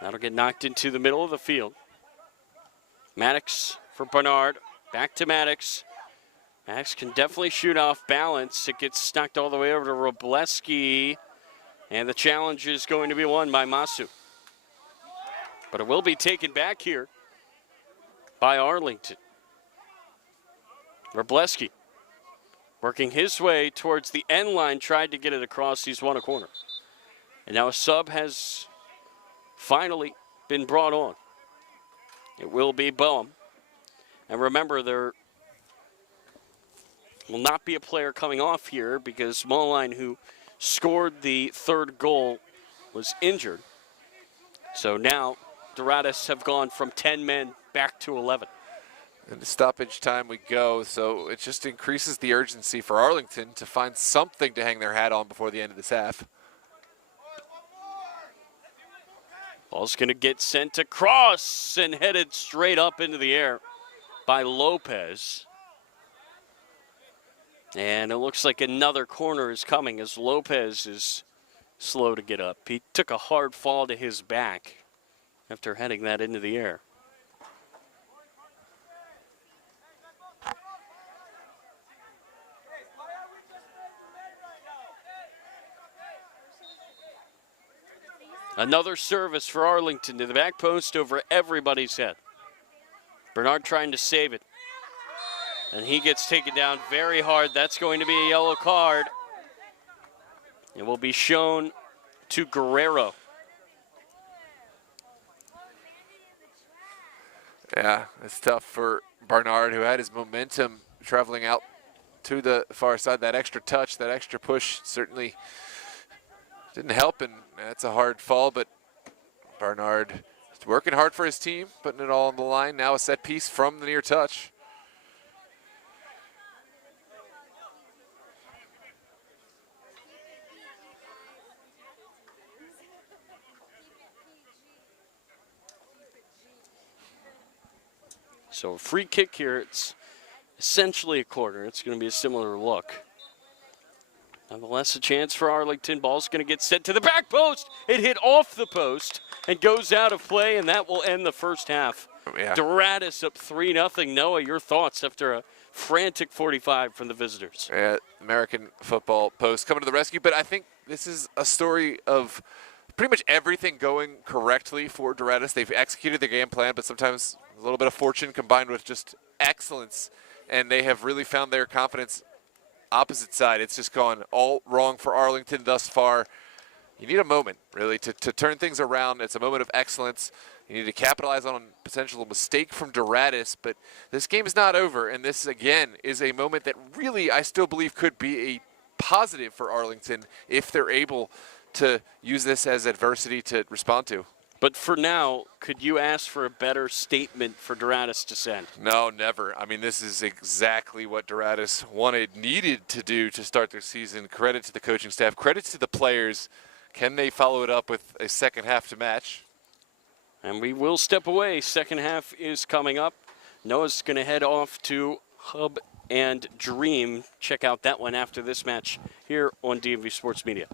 That'll get knocked into the middle of the field. Maddox for Bernard. Back to Maddox. Max can definitely shoot off balance. It gets knocked all the way over to Robleski. And the challenge is going to be won by Masu. But it will be taken back here by Arlington. Robleski working his way towards the end line, tried to get it across. He's won a corner. And now a sub has finally been brought on. It will be Boehm. And remember, there will not be a player coming off here because Mulline, who scored the third goal, was injured. So now Duratus have gone from 10 men back to 11. And to stoppage time we go, so it just increases the urgency for Arlington to find something to hang their hat on before the end of this half. Ball's going to get sent across and headed straight up into the air by Lopez. And it looks like another corner is coming as Lopez is slow to get up. He took a hard fall to his back after heading that into the air. Another service for Arlington to the back post over everybody's head. Bernard trying to save it. And he gets taken down very hard. That's going to be a yellow card. It will be shown to Guerrero. Yeah, it's tough for Bernard, who had his momentum traveling out to the far side. That extra touch, that extra push certainly didn't help, and that's a hard fall, but Bernard is working hard for his team, putting it all on the line. Now a set piece from the near touch. So a free kick here, it's essentially a corner. It's going to be a similar look. Nonetheless, a chance for Arlington. Ball's going to get sent to the back post. It hit off the post and goes out of play, and that will end the first half. Yeah. Duratus up 3-0. Noah, your thoughts after a frantic 45 from the visitors? Yeah, American Football Post coming to the rescue, but I think this is a story of pretty much everything going correctly for Duratus. They've executed their game plan, but sometimes a little bit of fortune combined with just excellence, and they have really found their confidence opposite side. It's just gone all wrong for Arlington thus far. You need a moment, really, to turn things around. It's a moment of excellence. You need to capitalize on a potential mistake from Duratus, but this game is not over, and this, again, is a moment that really I still believe could be a positive for Arlington if they're able to use this as adversity to respond to. But for now, could you ask for a better statement for Duratus to send? No, never. I mean, this is exactly what Duratus needed to do to start their season. Credit to the coaching staff. Credit to the players. Can they follow it up with a second half to match? And we will step away. Second half is coming up. Noah's going to head off to Hub and Dream. Check out that one after this match here on DMV Sports Media.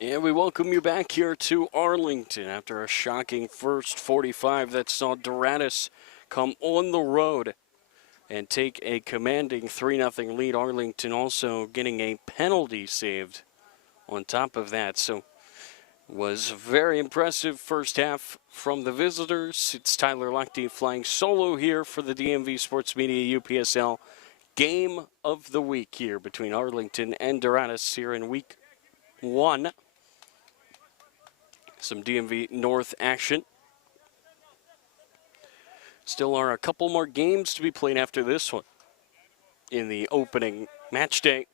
And we welcome you back here to Arlington after a shocking first 45 that saw Duratus come on the road and take a commanding 3-0 lead. Arlington also getting a penalty saved on top of that. So was very impressive first half from the visitors. It's Tyler Lochte flying solo here for the DMV Sports Media UPSL game of the week here between Arlington and Duratus here in week 1. Some DMV North action. Still are a couple more games to be played after this one in the opening match day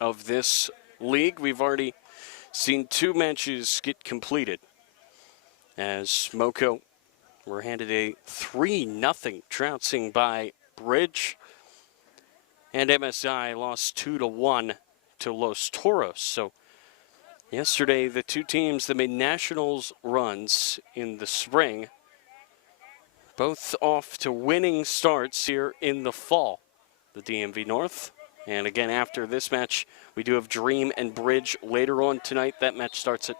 of this league. We've already seen 2 matches get completed as Moco were handed a 3-0 trouncing by Bridge, and MSI lost 2-1 to Los Toros. So yesterday, the 2 teams that made nationals runs in the spring, both off to winning starts here in the fall, the DMV North. And again, after this match, we do have Dream and Bridge later on tonight. That match starts at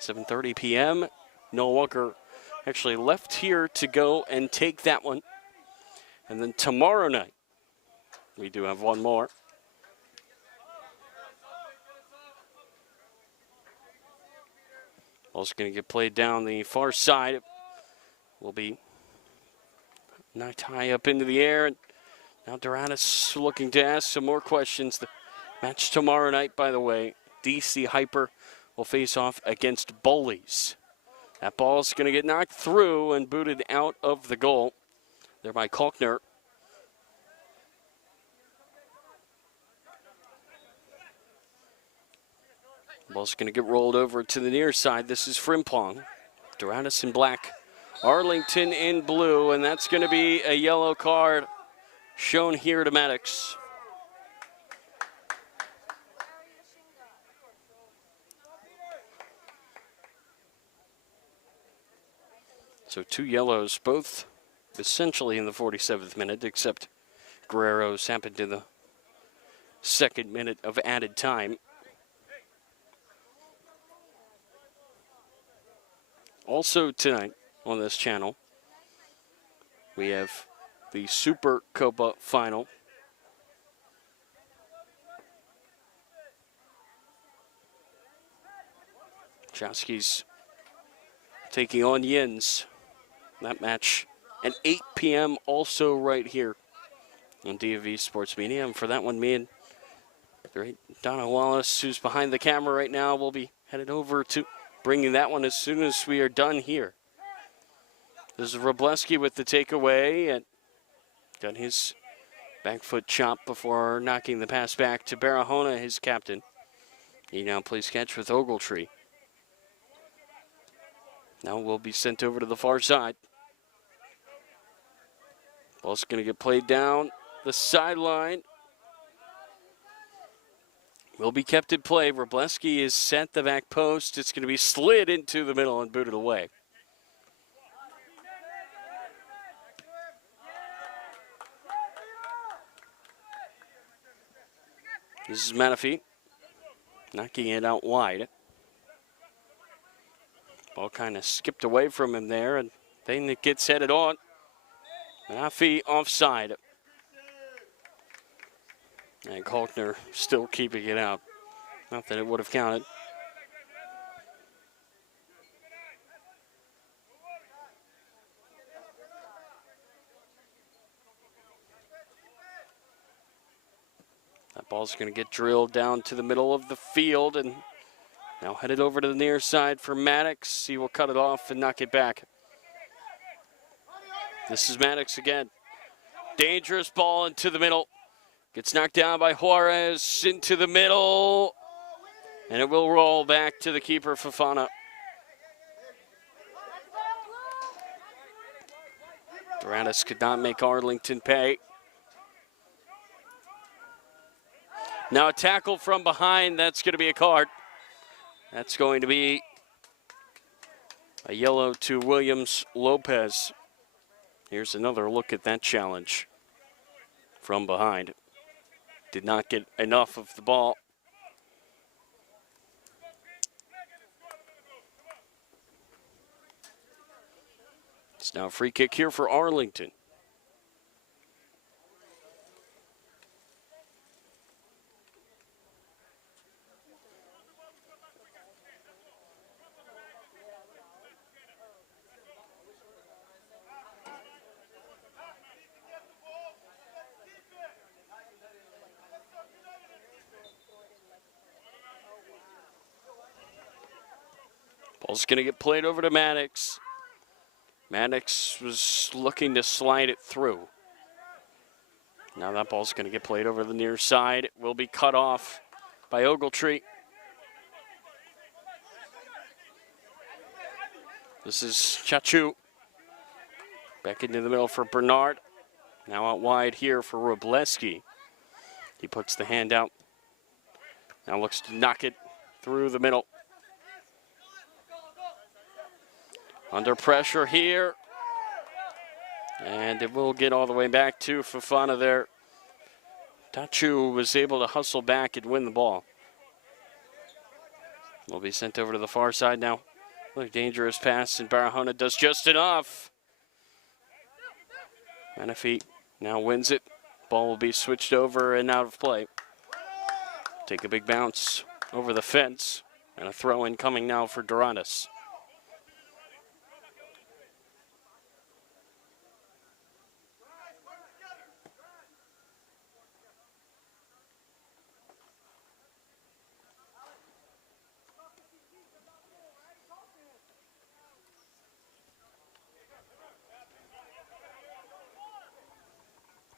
7:30 p.m. Noah Walker actually left here to go and take that one. And then tomorrow night, we do have one more. Ball's going to get played down the far side. It will be knocked high up into the air. And now Duratus looking to ask some more questions. The match tomorrow night, by the way, DC Hyper will face off against Bullies. That ball's going to get knocked through and booted out of the goal there by Kalkner. Ball's going to get rolled over to the near side. This is Frimpong. Duratus in black, Arlington in blue, and that's going to be a yellow card shown here to Maddox. So 2 yellows, both essentially in the 47th minute, except Guerrero's happened in the 2nd minute of added time. Also tonight on this channel, we have the Super Copa final. Chowski's taking on Yins. That match at 8 p.m. also right here on DMV Sports Media. And for that one, me and great Donna Wallace, who's behind the camera right now, will be headed over to bringing that one as soon as we are done here. This is Robleski with the takeaway and got his back foot chop before knocking the pass back to Barahona, his captain. He now plays catch with Ogletree. Now will be sent over to the far side. Ball's going to get played down the sideline. Will be kept in play. Robleski is set the back post. It's going to be slid into the middle and booted away. This is Manafee knocking it out wide. Ball kind of skipped away from him there, and then it gets headed on. Manafee offside. And Kalkner still keeping it out. Not that it would have counted. That ball's going to get drilled down to the middle of the field and now headed over to the near side for Maddox. He will cut it off and knock it back. This is Maddox again. Dangerous ball into the middle. Gets knocked down by Juarez into the middle. And it will roll back to the keeper, Fofana. Duratus could not make Arlington pay. Now a tackle from behind. That's going to be a card. That's going to be a yellow to Williams Lopez. Here's another look at that challenge from behind. Did not get enough of the ball. It's now a free kick here for Arlington. Ball's going to get played over to Maddox. Maddox was looking to slide it through. Now that ball's going to get played over the near side. It will be cut off by Ogletree. This is Chachu. Back into the middle for Bernard. Now out wide here for Robleski. He puts the hand out. Now looks to knock it through the middle. Under pressure here. And it will get all the way back to Fofana there. Tachu was able to hustle back and win the ball. Will be sent over to the far side now. Really dangerous pass, and Barahona does just enough. Menifee now wins it. Ball will be switched over and out of play. Take a big bounce over the fence, and a throw in coming now for Duratus.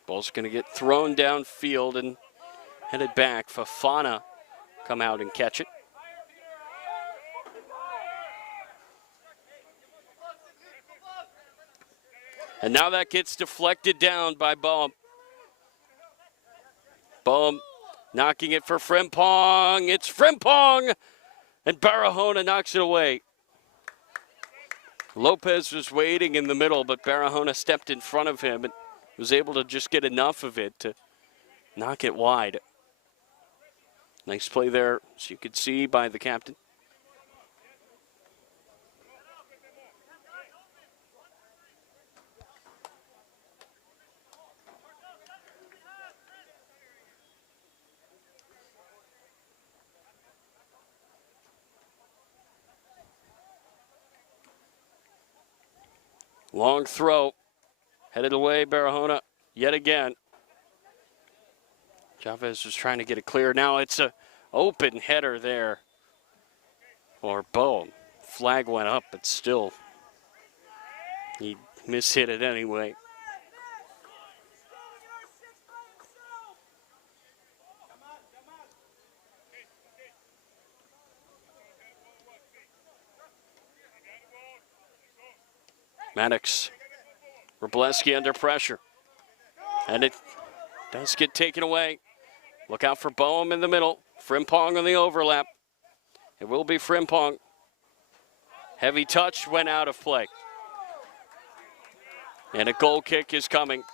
Ball's going to get thrown downfield and headed back. Fofana come out and catch it. And now that gets deflected down by Boehm. Boehm knocking it for Frimpong. It's Frimpong! And Barahona knocks it away. Lopez was waiting in the middle, but Barahona stepped in front of him and was able to just get enough of it to knock it wide. Nice play there, as you could see, by the captain. Long throw. Headed away, Barahona, yet again. Chavez was trying to get it clear. Now it's an open header there for Boehm. Flag went up, but still, he mishit it anyway. Maddox. Robleski under pressure. And it does get taken away. Look out for Boehm in the middle. Frimpong on the overlap. It will be Frimpong. Heavy touch went out of play. And a goal kick is coming.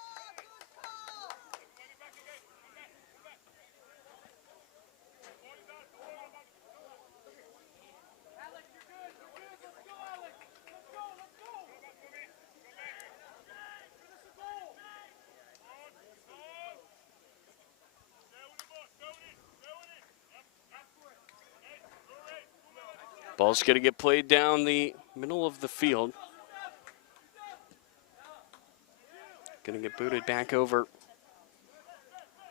Ball's going to get played down the middle of the field. Going to get booted back over.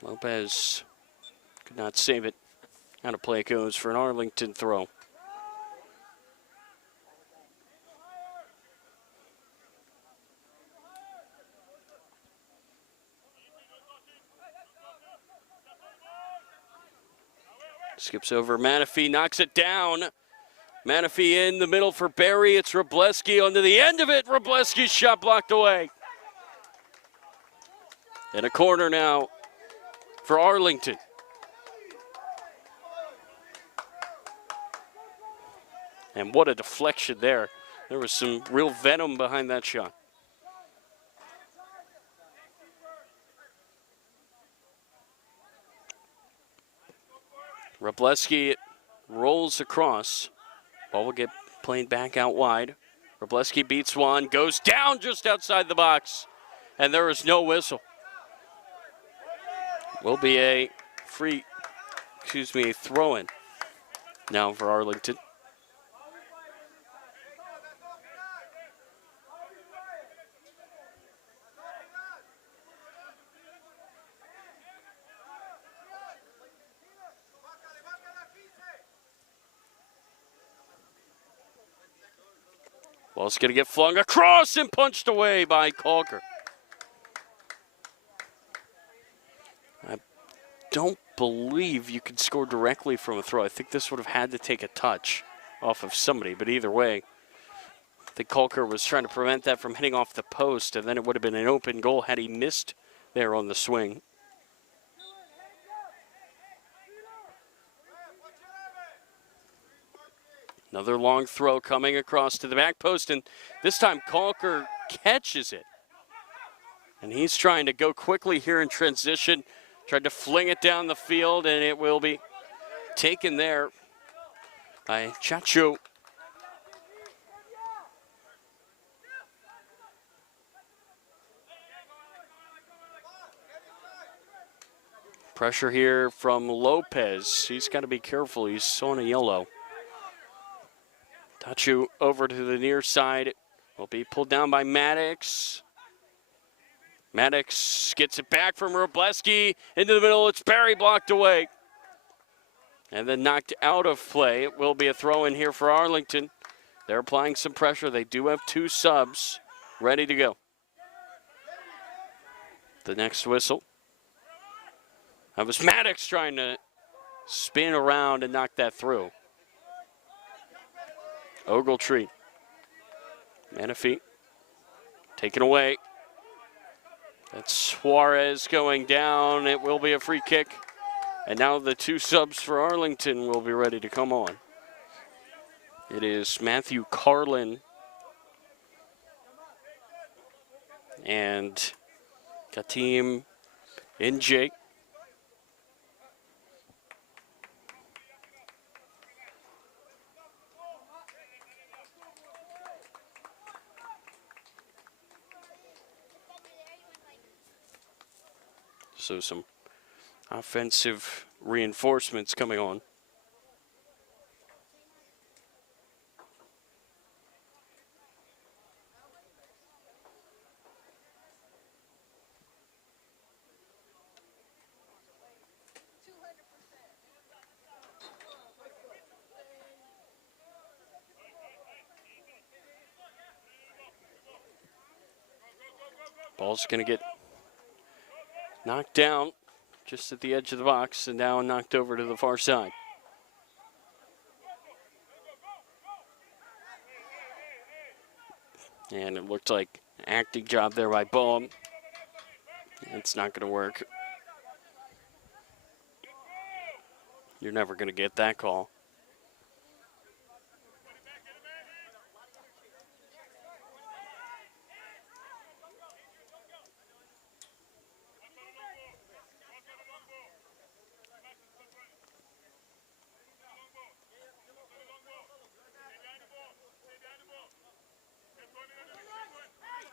Lopez could not save it. Out of play it goes for an Arlington throw. Skips over Menifee, knocks it down. Menifee in the middle for Barry. It's Robleski onto the end of it. Robleski's shot blocked away. And a corner now for Arlington. And what a deflection there. There was some real venom behind that shot. Robleski rolls across. Ball will get played back out wide. Robleski beats one, goes down just outside the box, and there is no whistle. Will be a throw-in now for Arlington. Well, it's going to get flung across and punched away by Calker. I don't believe you can score directly from a throw. I think this would have had to take a touch off of somebody, but either way, I think Calker was trying to prevent that from hitting off the post, and then it would have been an open goal had he missed there on the swing. Another long throw coming across to the back post, and this time Calker catches it. And he's trying to go quickly here in transition, tried to fling it down the field, and it will be taken there by Chacho. Pressure here from Lopez. He's got to be careful. He's on a yellow. Tachu over to the near side. Will be pulled down by Maddox. Maddox gets it back from Robleski. Into the middle. It's Barry blocked away. And then knocked out of play. It will be a throw in here for Arlington. They're applying some pressure. They do have two subs ready to go. The next whistle. That was Maddox trying to spin around and knock that through. Ogletree. Menifee. Taken away. That's Suarez going down. It will be a free kick. And now the two subs for Arlington will be ready to come on. It is Matthew Carlin and Katim Njake. So some offensive reinforcements coming on. Ball's going to get knocked down just at the edge of the box and now knocked over to the far side. And it looked like an acting job there by Boehm. It's not going to work. You're never going to get that call.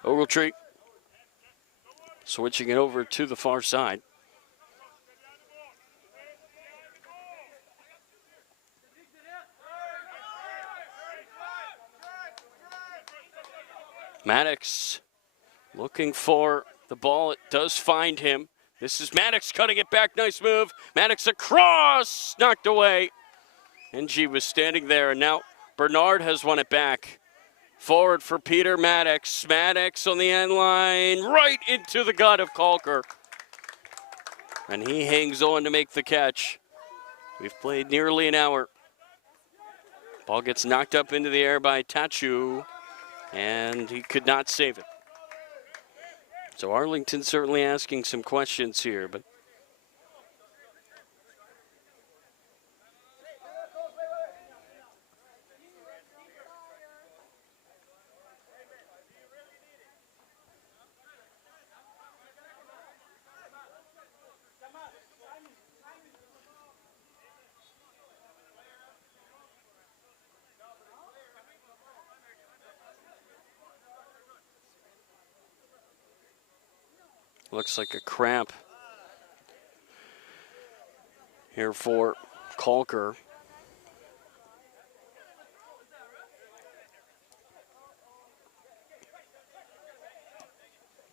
Ogletree switching it over to the far side. Maddox looking for the ball. It does find him. This is Maddox cutting it back. Nice move. Maddox across. Knocked away. NG was standing there, and now Bernard has won it back. Forward for Peter Maddox. Maddox on the end line, right into the gut of Calker. And he hangs on to make the catch. We've played nearly an hour. Ball gets knocked up into the air by Tachu, and he could not save it. So Arlington certainly asking some questions here, but Looks like a cramp here for Calker.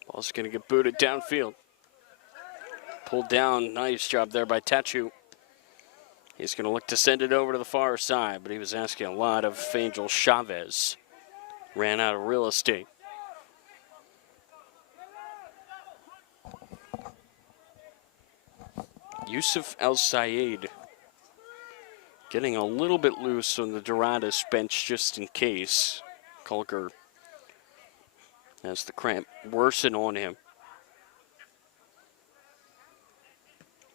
Ball's going to get booted downfield. Pulled down. Nice job there by Tachu. He's going to look to send it over to the far side, but he was asking a lot of Angel Chavez. Ran out of real estate. Yusuf El Sayed getting a little bit loose on the Duratus bench just in case. Calker has the cramp worsen on him.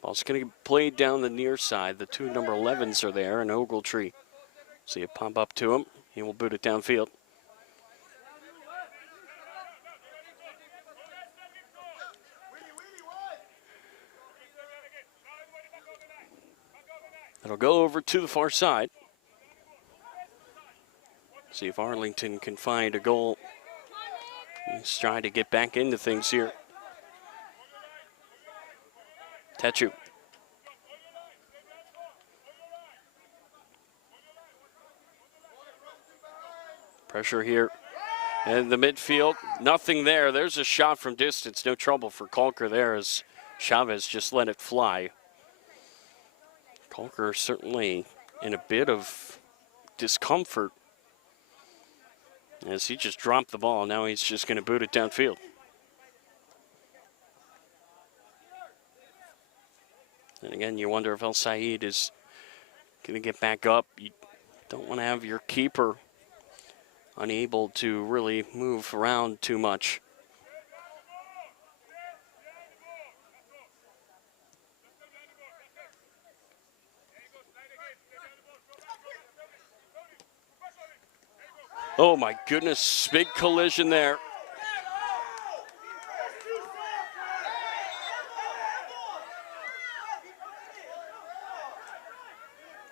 Ball's going to get played down the near side. The two number 11s are there, and Ogletree. See it pump up to him. He will boot it downfield. It'll go over to the far side. See if Arlington can find a goal. He's trying to get back into things here. Tachu. Pressure here in the midfield. Nothing there. There's a shot from distance. No trouble for Calker there as Chavez just let it fly. Calker certainly in a bit of discomfort as he just dropped the ball. Now he's just going to boot it downfield. And again, you wonder if El Sayed is going to get back up. You don't want to have your keeper unable to really move around too much. Oh my goodness, big collision there.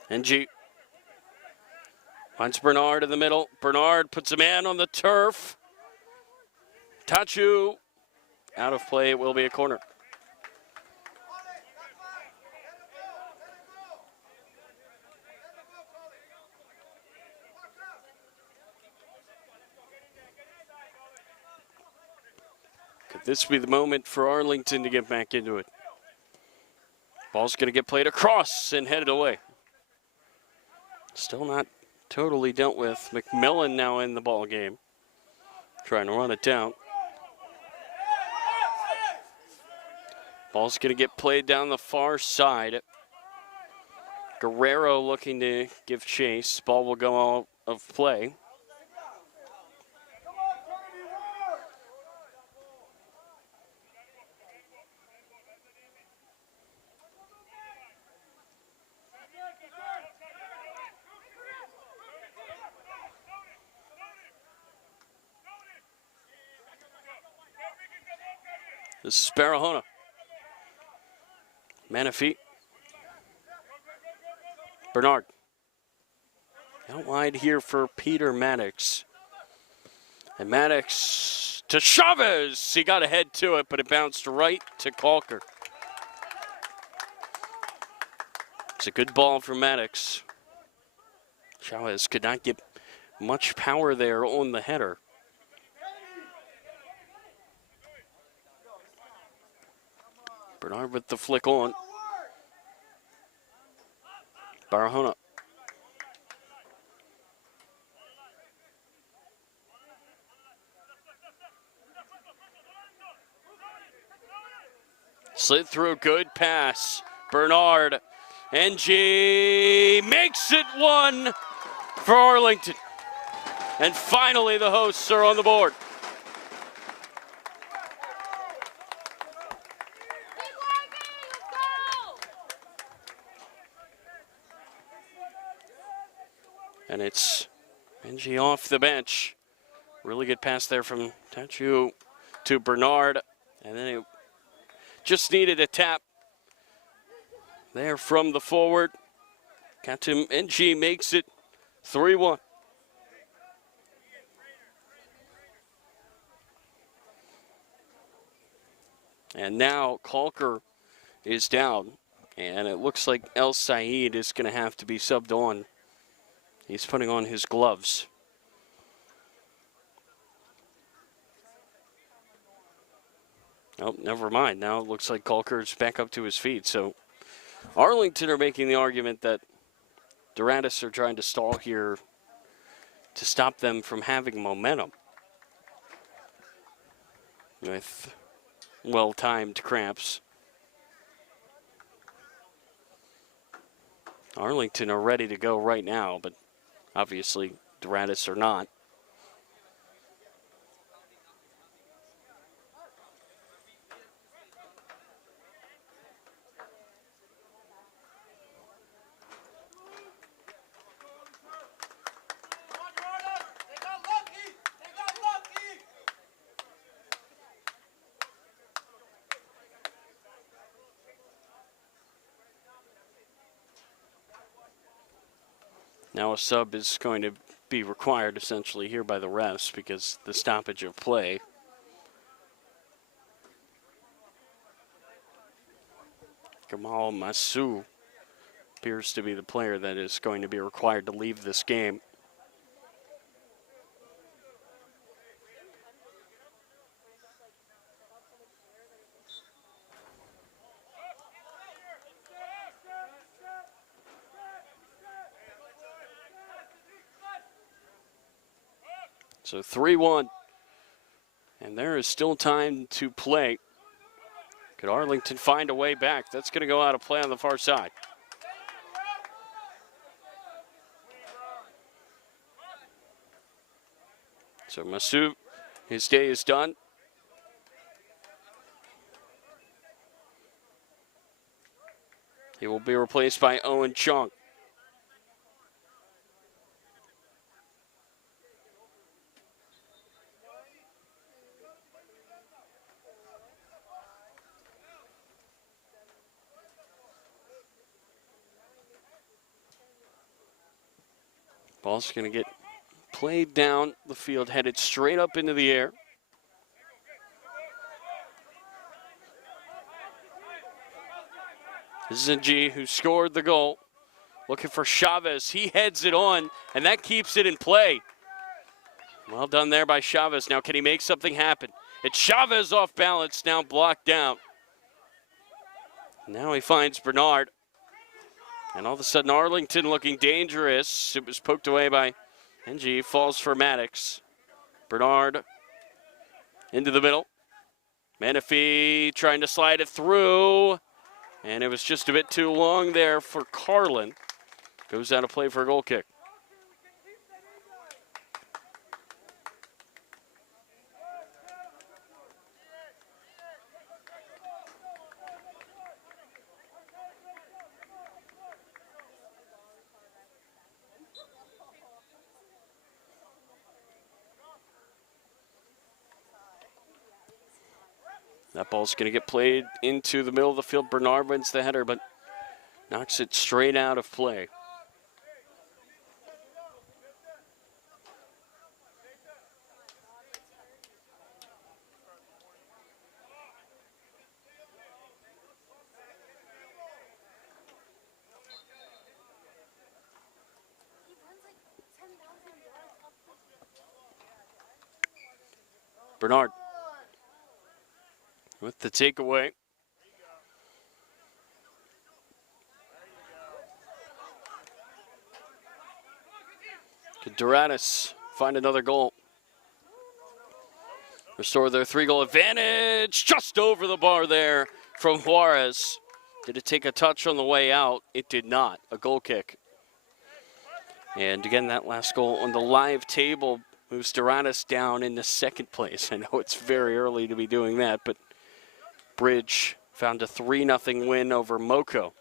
NG finds Bernard in the middle. Bernard puts a man on the turf. Tachu out of play. It will be a corner. Could this be the moment for Arlington to get back into it? Ball's going to get played across and headed away. Still not totally dealt with. McMillan now in the ball game, trying to run it down. Ball's going to get played down the far side. Guerrero looking to give chase. Ball will go out of play. This is Barahona. Manafee. Bernard. Out wide here for Peter Maddox. And Maddox to Chavez. He got ahead to it, but it bounced right to Calker. It's a good ball for Maddox. Chavez could not get much power there on the header. Bernard with the flick on. Barahona. Slid through, good pass. Bernard. NG makes it one for Arlington. And finally the hosts are on the board. And it's NG off the bench. Really good pass there from Tachu to Bernard. And then it just needed a tap there from the forward. Katum NG makes it 3-1. And now Kalker is down. And it looks like El Said is going to have to be subbed on. He's putting on his gloves. Oh, never mind. Now it looks like Kalker's back up to his feet. So Arlington are making the argument that Duratus are trying to stall here to stop them from having momentum with well-timed cramps. Arlington are ready to go right now, but obviously Duratus are not. Now a sub is going to be required essentially here by the refs because the stoppage of play. Kamal Masu appears to be the player that is going to be required to leave this game. So 3-1, and there is still time to play. Could Arlington find a way back? That's going to go out of play on the far side. So Masu, his day is done. He will be replaced by Owen Chung. Ball's going to get played down the field, headed straight up into the air. Zinji, who scored the goal, looking for Chavez. He heads it on, and that keeps it in play. Well done there by Chavez. Now, can he make something happen? It's Chavez off balance, now blocked down. Now he finds Bernard. And all of a sudden, Arlington looking dangerous. It was poked away by NG. Falls for Maddox. Bernard into the middle. Menifee trying to slide it through. And it was just a bit too long there for Carlin. Goes out of play for a goal kick. That ball's going to get played into the middle of the field. Bernard wins the header, but knocks it straight out of play. Bernard with the takeaway. Could Duratus find another goal? Restore their 3-goal advantage. Just over the bar there from Juarez. Did it take a touch on the way out? It did not. A goal kick. And again, that last goal on the live table moves Duratus down into second place. I know it's very early to be doing that, but Bridge found a 3-0 win over Moco.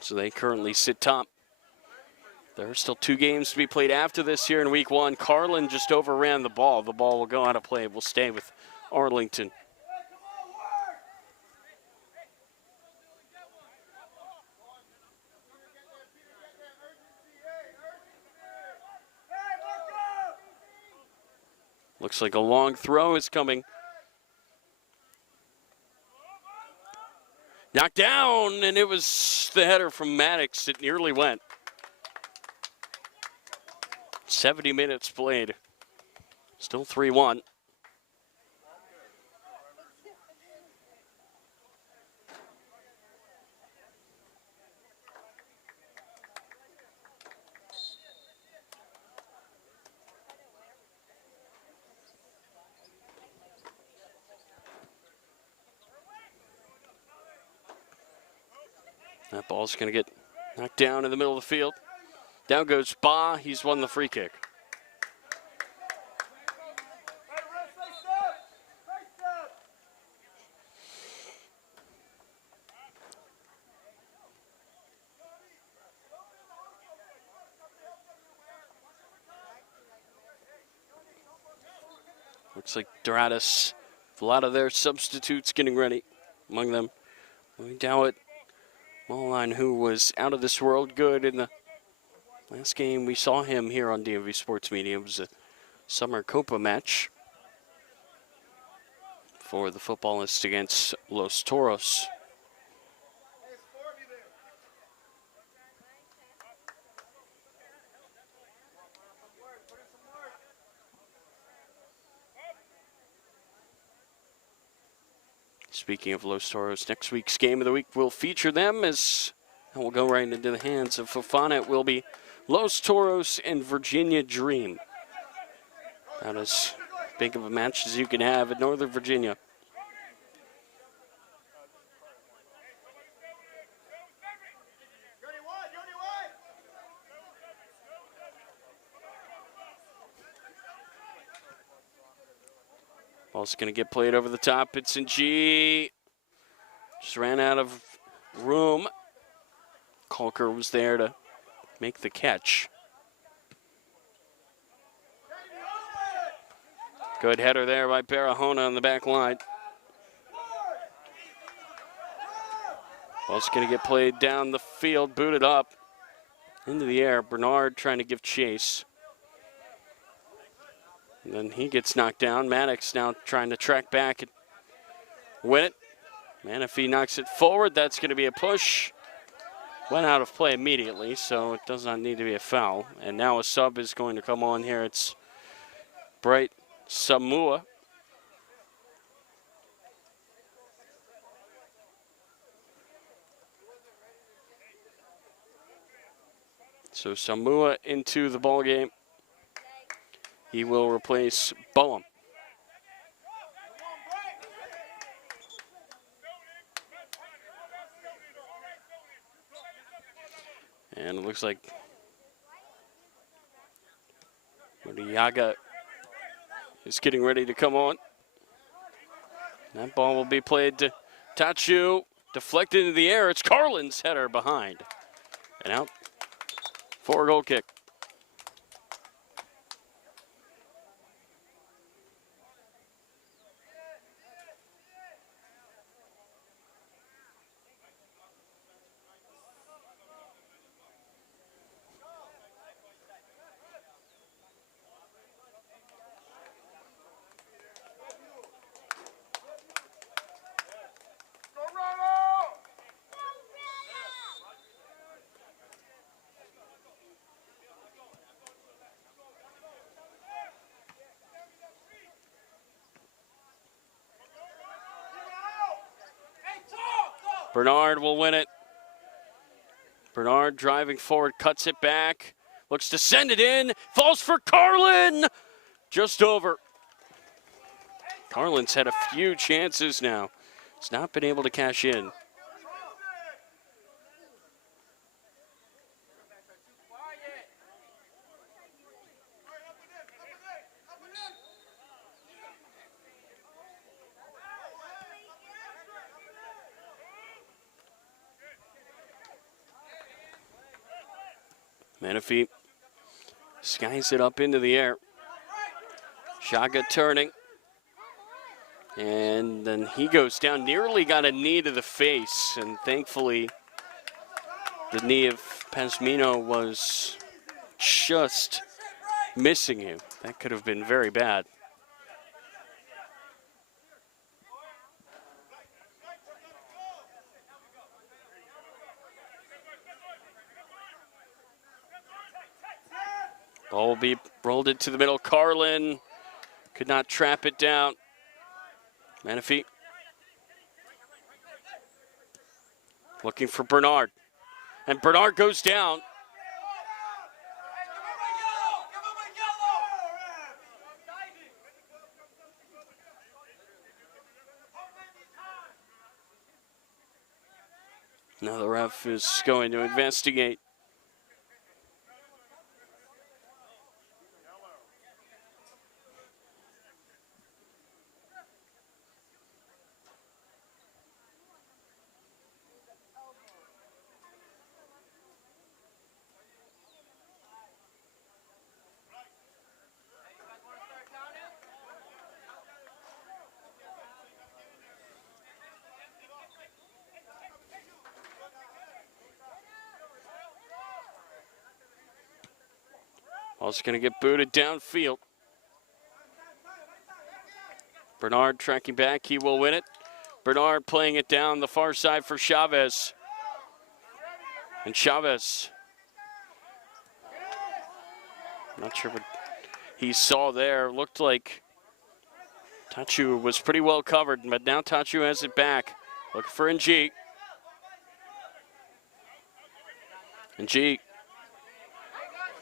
So they currently sit top. There are still 2 games to be played after this here in week 1. Carlin just overran the ball. The ball will go out of play. It will stay with Arlington. Looks like a long throw is coming Knocked down, and it was the header from Maddox. It nearly went. 70 minutes played. Still 3-1. That ball's going to get knocked down in the middle of the field. Down goes Ba. He's won the free kick. Looks like Duratus, a lot of their substitutes getting ready. Among them, Dowett, Mulline, who was out of this world good in the last game. We saw him here on DMV Sports Media. It was a Summer Copa match for the footballists against Los Toros. Speaking of Los Toros, next week's game of the week will feature them as we'll go right into the hands of Fofana. It will be Los Toros and Virginia Dream. About as big of a match as you can have in Northern Virginia. Ball's going to get played over the top. It's in G. Just ran out of room. Kalker was there to make the catch. Good header there by Barahona on the back line. Ball's going to get played down the field, booted up into the air. Bernard trying to give chase. And then he gets knocked down. Maddox now trying to track back and win it. Manafee knocks it forward. That's going to be a push. Went out of play immediately, so it does not need to be a foul. And now a sub is going to come on here. It's Bright Samua. So Samua into the ball game. He will replace Boehm. And it looks like Yaga is getting ready to come on. That ball will be played to Tachu. Deflected into the air. It's Carlin's header behind. And out for a goal kick. Bernard will win it. Bernard driving forward, cuts it back, looks to send it in, falls for Carlin! Just over. Carlin's had a few chances now. He's not been able to cash in. Manafee skies it up into the air. Shaga turning. And then he goes down, nearly got a knee to the face. And thankfully, the knee of Pasmino was just missing him. That could have been very bad. Ball will be rolled into the middle. Carlin could not trap it down. Menifee looking for Bernard. And Bernard goes down. Now the ref is going to investigate. Ball's going to get booted downfield. Bernard tracking back. He will win it. Bernard playing it down the far side for Chavez. And Chavez, not sure what he saw there. Looked like Tachu was pretty well covered, but now Tachu has it back. Looking for NG. NG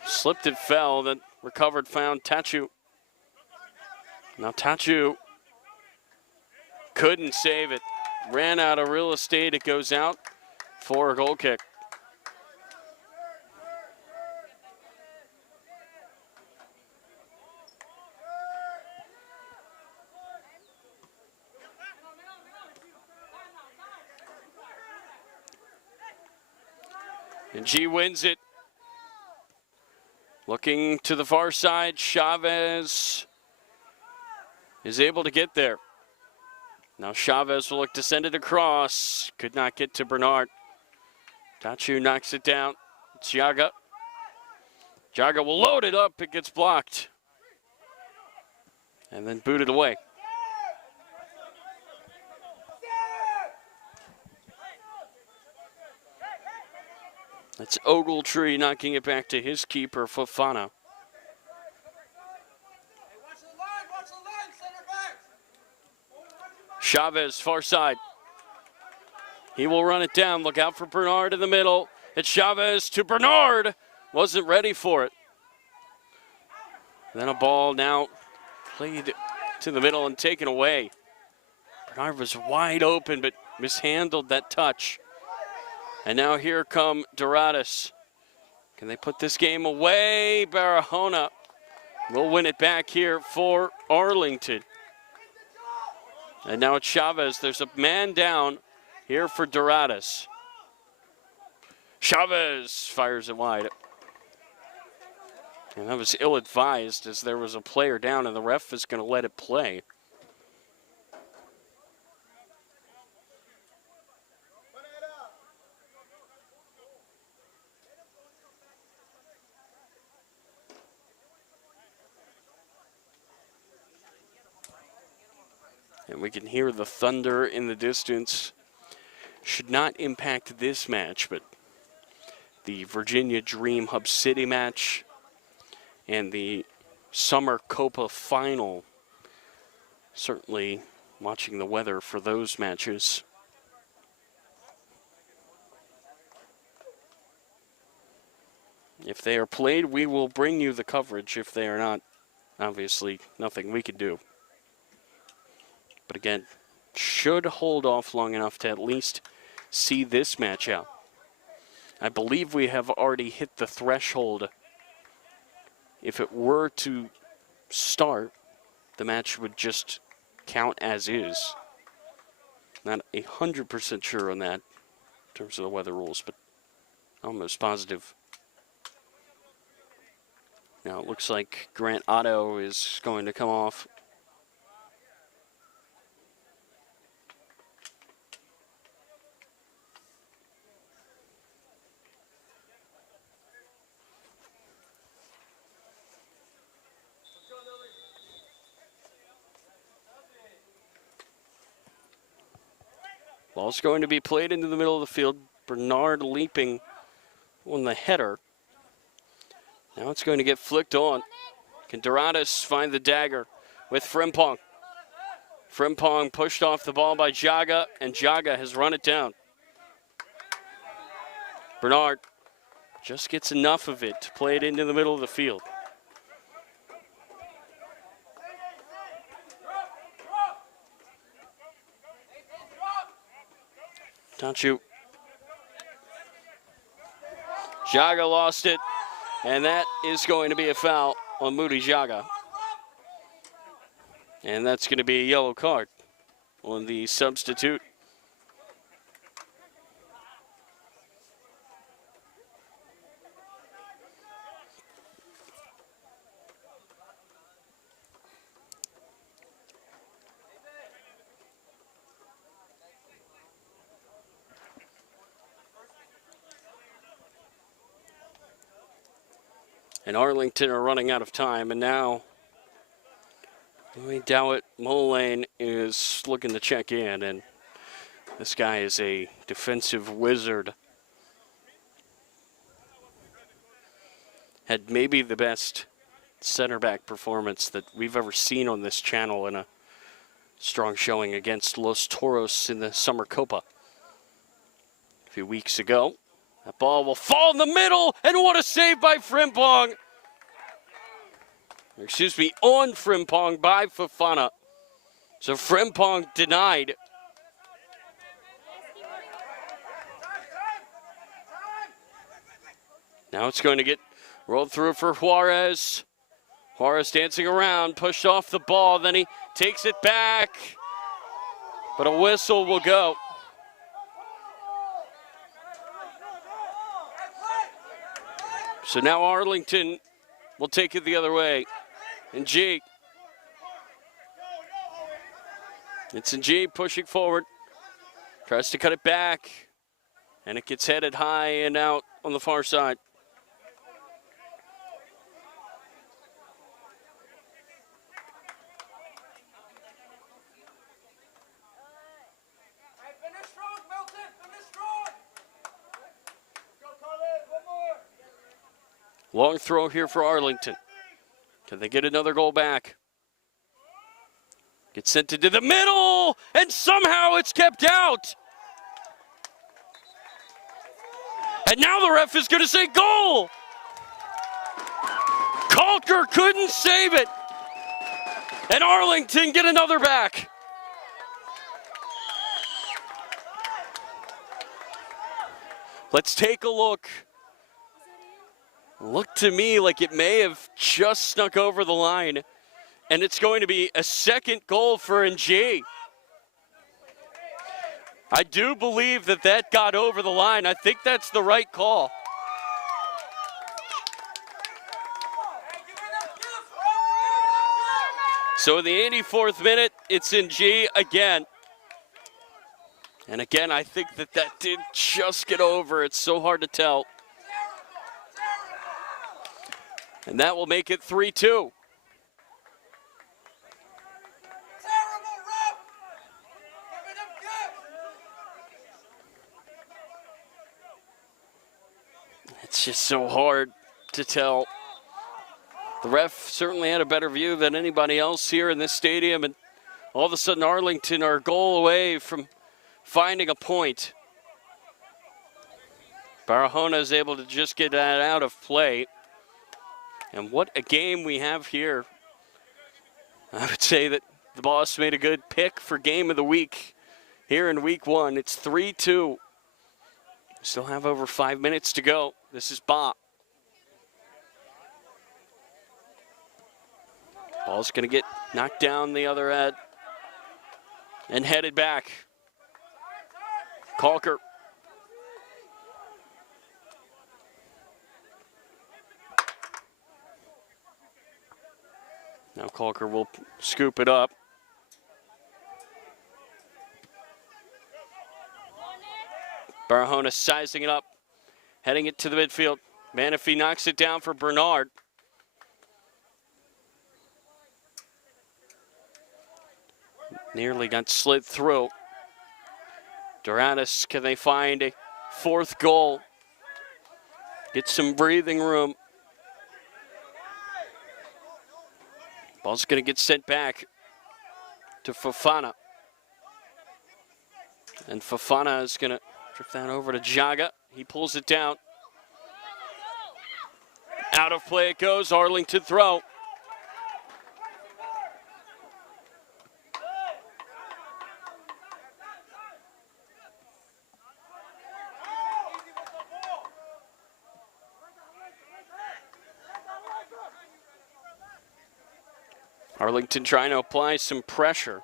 slipped and fell, then recovered, found Tachu. Now Tachu couldn't save it. Ran out of real estate. It goes out for a goal kick. And G wins it. Looking to the far side, Chavez is able to get there. Now Chavez will look to send it across. Could not get to Bernard. Tachu knocks it down. It's Jaga. Jaga will load it up. It gets blocked. And then booted away. That's Ogletree knocking it back to his keeper, Fofana. Chavez, far side. He will run it down. Look out for Bernard in the middle. It's Chavez to Bernard. Wasn't ready for it. Then a ball now played to the middle and taken away. Bernard was wide open, but mishandled that touch. And now here come Duratus. Can they put this game away? Barahona will win it back here for Arlington. And now it's Chavez. There's a man down here for Duratus. Chavez fires it wide. And that was ill-advised as there was a player down and the ref is going to let it play. And we can hear the thunder in the distance. Should not impact this match, but the Virginia Dream Hub City match and the Summer Copa Final. Certainly watching the weather for those matches. If they are played, we will bring you the coverage. If they are not, obviously nothing we can do. But again, should hold off long enough to at least see this match out. I believe we have already hit the threshold. If it were to start, the match would just count as is. Not 100% sure on that in terms of the weather rules, but almost positive. Now it looks like Grant Otto is going to come off. Ball's going to be played into the middle of the field. Bernard leaping on the header. Now it's going to get flicked on. Can Duratus find the dagger with Frimpong? Frimpong pushed off the ball by Jaga, and Jaga has run it down. Bernard just gets enough of it to play it into the middle of the field. Tanchu. Jaga lost it, and that is going to be a foul on Moody Jaga. And that's going to be a yellow card on the substitute. And Arlington are running out of time, and now Dowett Mulane is looking to check in, and this guy is a defensive wizard. Had maybe the best center back performance that we've ever seen on this channel in a strong showing against Los Toros in the Summer Copa a few weeks ago. That ball will fall in the middle, and what a save by Frimpong. Excuse me, on Frimpong by Fofana. So Frimpong denied. Now it's going to get rolled through for Juarez. Juarez dancing around, pushed off the ball, then he takes it back. But a whistle will go. So now Arlington will take it the other way. And G. It's in G pushing forward. Tries to cut it back. And it gets headed high and out on the far side. Long throw here for Arlington. Can they get another goal back? Gets sent into the middle, and somehow it's kept out. And now the ref is going to say goal. Kalker couldn't save it. And Arlington get another back. Let's take a look. Looked to me like it may have just snuck over the line. And it's going to be a second goal for NG. I do believe that that got over the line. I think that's the right call. So in the 84th minute, it's NG again. And again, I think that that did just get over. It's so hard to tell. And that will make it 3-2. It's just so hard to tell. The ref certainly had a better view than anybody else here in this stadium, and all of a sudden Arlington are a goal away from finding a point. Barahona is able to just get that out of play. And what a game we have here. I would say that the boss made a good pick for game of the week here in week one. It's 3-2. Still have over 5 minutes to go. This is Ba. Ball's going to get knocked down the other end and headed back. Kalker. Now Kalker will scoop it up. Barahona sizing it up, heading it to the midfield. Manafee knocks it down for Bernard. Nearly got slid through. Duratus, can they find a fourth goal? Get some breathing room. Ball's going to get sent back to Fofana. And Fofana is going to drift that over to Jaga. He pulls it down. Out of play it goes. Arlington throw. Arlington trying to apply some pressure.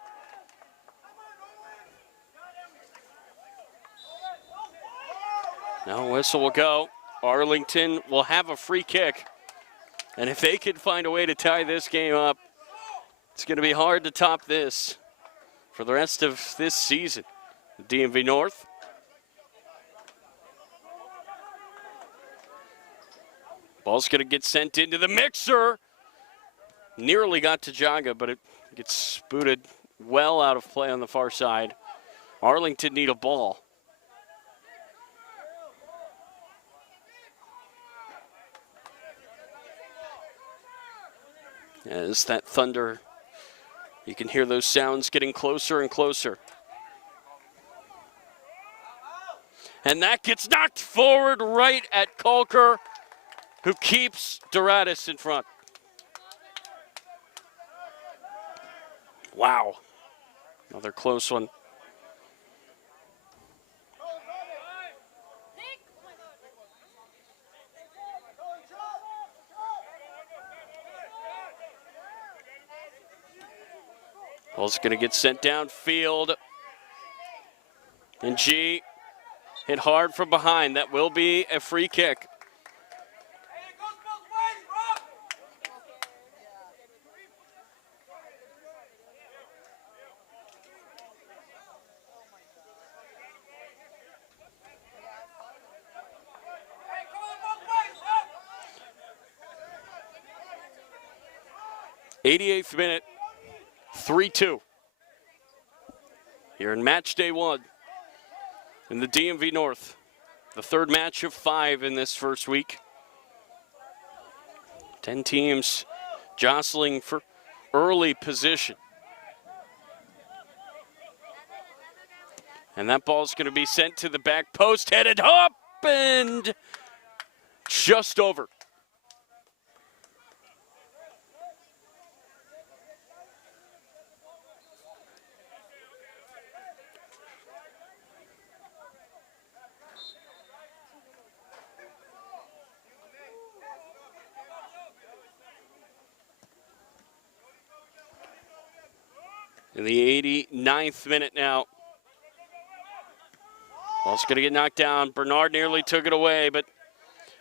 Now whistle will go. Arlington will have a free kick. And if they can find a way to tie this game up, it's going to be hard to top this for the rest of this season. DMV North. Ball's going to get sent into the mixer. Nearly got to Jaga, but it gets booted well out of play on the far side. Arlington need a ball. As that thunder, you can hear those sounds getting closer and closer. And that gets knocked forward right at Kalker, who keeps Duratus in front. Wow. Another close one. Ball's going to get sent downfield. And G hit hard from behind. That will be a free kick. '88th minute, 3-2. Here in match day 1 in the DMV North. The third match of 5 in this first week. 10 teams jostling for early position. And that ball's going to be sent to the back post, headed up and just over. In the 89th minute now. Ball's going to get knocked down. Bernard nearly took it away, but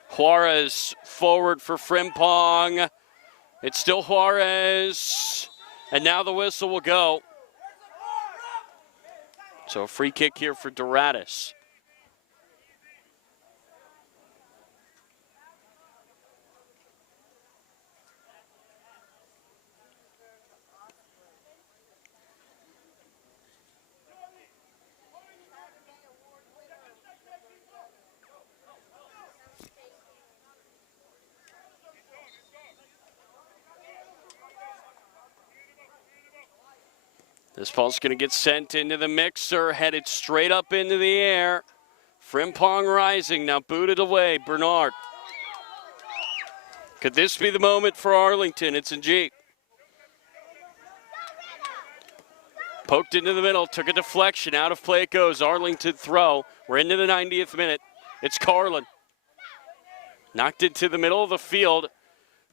Juarez forward for Frimpong. It's still Juarez. And now the whistle will go. So a free kick here for Duratus. This ball's going to get sent into the mixer, headed straight up into the air. Frimpong rising, now booted away, Bernard. Could this be the moment for Arlington? It's in G. Poked into the middle, took a deflection, out of play it goes. Arlington throw. We're into the 90th minute. It's Carlin. Knocked into the middle of the field.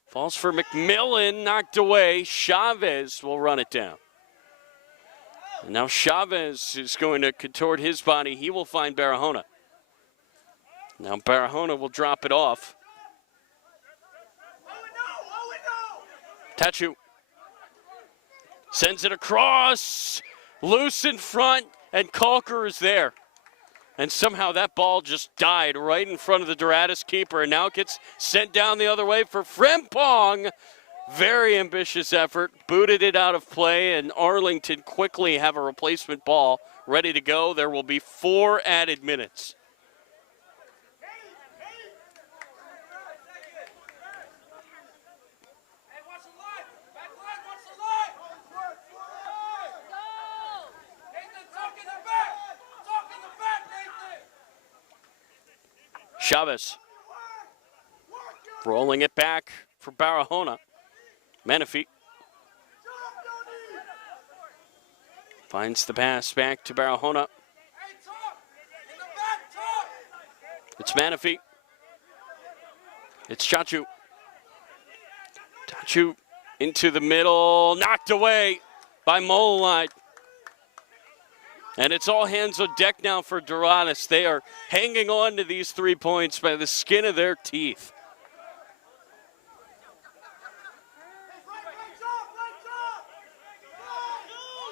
Falls for McMillan, knocked away. Chavez will run it down. And now Chavez is going to contort his body. He will find Barahona. Now Barahona will drop it off. Tachu sends it across. Loose in front, and Kalker is there. And somehow that ball just died right in front of the Duratus keeper, and now it gets sent down the other way for Frimpong. Very ambitious effort, booted it out of play, and Arlington quickly have a replacement ball ready to go. There will be 4 added minutes. Chavez. Rolling it back for Barahona. Menifee. Finds the pass back to Barahona. It's Menifee. It's Chachu. Chachu into the middle. Knocked away by Mololide. And it's all hands on deck now for Duratus. They are hanging on to these 3 points by the skin of their teeth.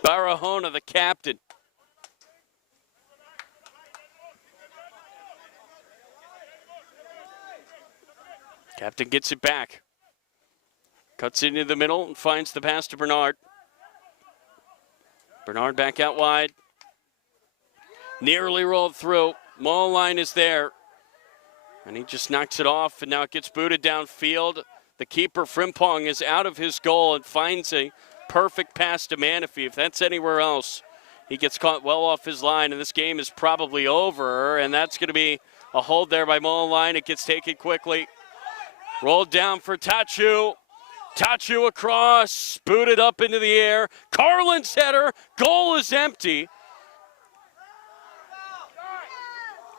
Barahona, the captain. Captain gets it back. Cuts into the middle and finds the pass to Bernard. Bernard back out wide. Nearly rolled through. Molline is there. And he just knocks it off, and now it gets booted downfield. The keeper, Frimpong, is out of his goal and finds a perfect pass to Menifee. If that's anywhere else, he gets caught well off his line, and this game is probably over. And that's going to be a hold there by Molline. It gets taken quickly. Rolled down for Tachu. Tachu across, booted up into the air. Carlin's header, goal is empty.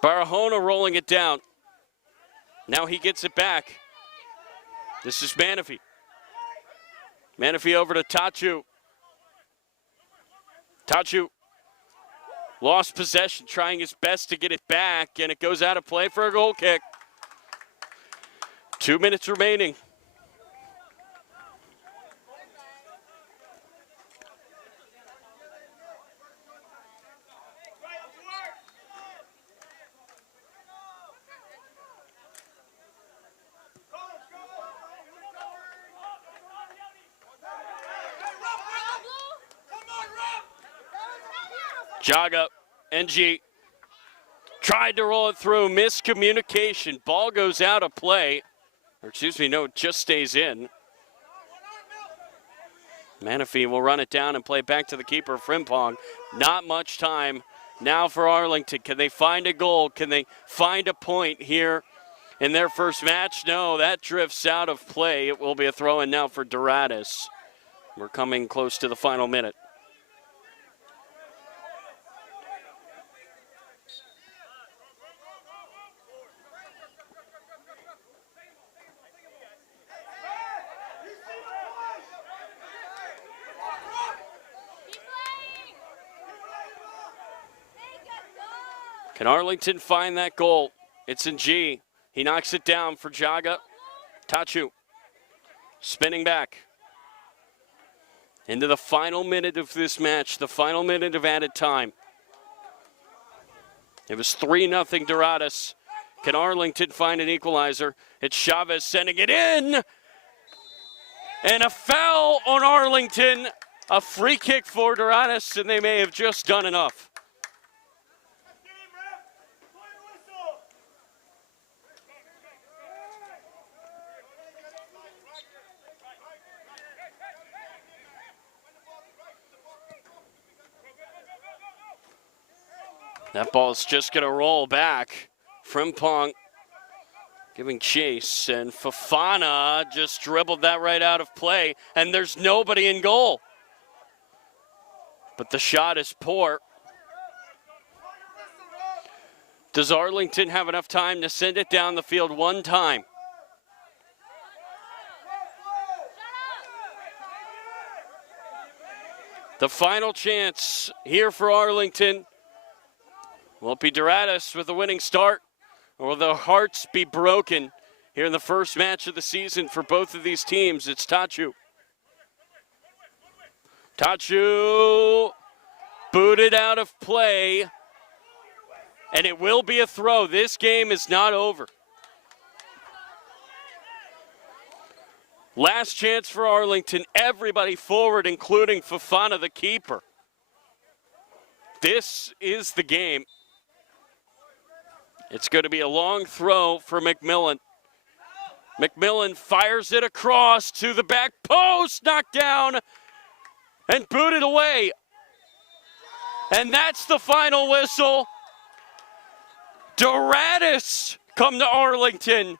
Barahona rolling it down. Now he gets it back. This is Menifee. Menifee over to Tachu. Tachu lost possession, trying his best to get it back, and it goes out of play for a goal kick. 2 minutes remaining. Jaga, NG, tried to roll it through, miscommunication. Ball goes out of play. Or excuse me, no, it just stays in. Menifee will run it down and play back to the keeper, Frimpong. Not much time now for Arlington. Can they find a goal? Can they find a point here in their first match? No, that drifts out of play. It will be a throw-in now for Duratus. We're coming close to the final minute. Can Arlington find that goal? It's in G. He knocks it down for Jaga. Tachu spinning back. Into the final minute of this match, the final minute of added time. It was 3-0 Duratus. Can Arlington find an equalizer? It's Chavez sending it in. And a foul on Arlington. A free kick for Duratus, and they may have just done enough. That ball's just going to roll back. Frimpong giving chase, and Fofana just dribbled that right out of play, and there's nobody in goal. But the shot is poor. Does Arlington have enough time to send it down the field one time? The final chance here for Arlington. Will it be Duratus with a winning start, or will their hearts be broken here in the first match of the season for both of these teams? It's Tachu. Tachu booted out of play, and it will be a throw. This game is not over. Last chance for Arlington. Everybody forward, including Fofana, the keeper. This is the game. It's going to be a long throw for McMillan. McMillan fires it across to the back post, knocked down, and booted away. And that's the final whistle. Duratus come to Arlington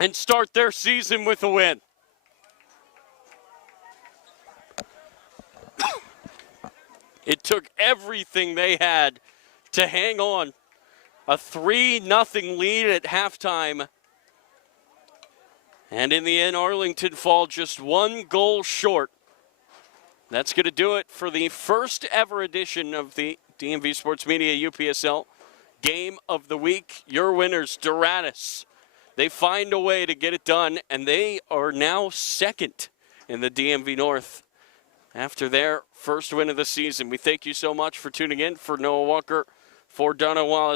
and start their season with a win. It took everything they had to hang on. A 3-0 lead at halftime. And in the end, Arlington fall just 1 goal short. That's going to do it for the first ever edition of the DMV Sports Media UPSL Game of the Week. Your winners, Duratus. They find a way to get it done, and they are now second in the DMV North after their first win of the season. We thank you so much for tuning in. For Noah Walker, for Donna Wallace.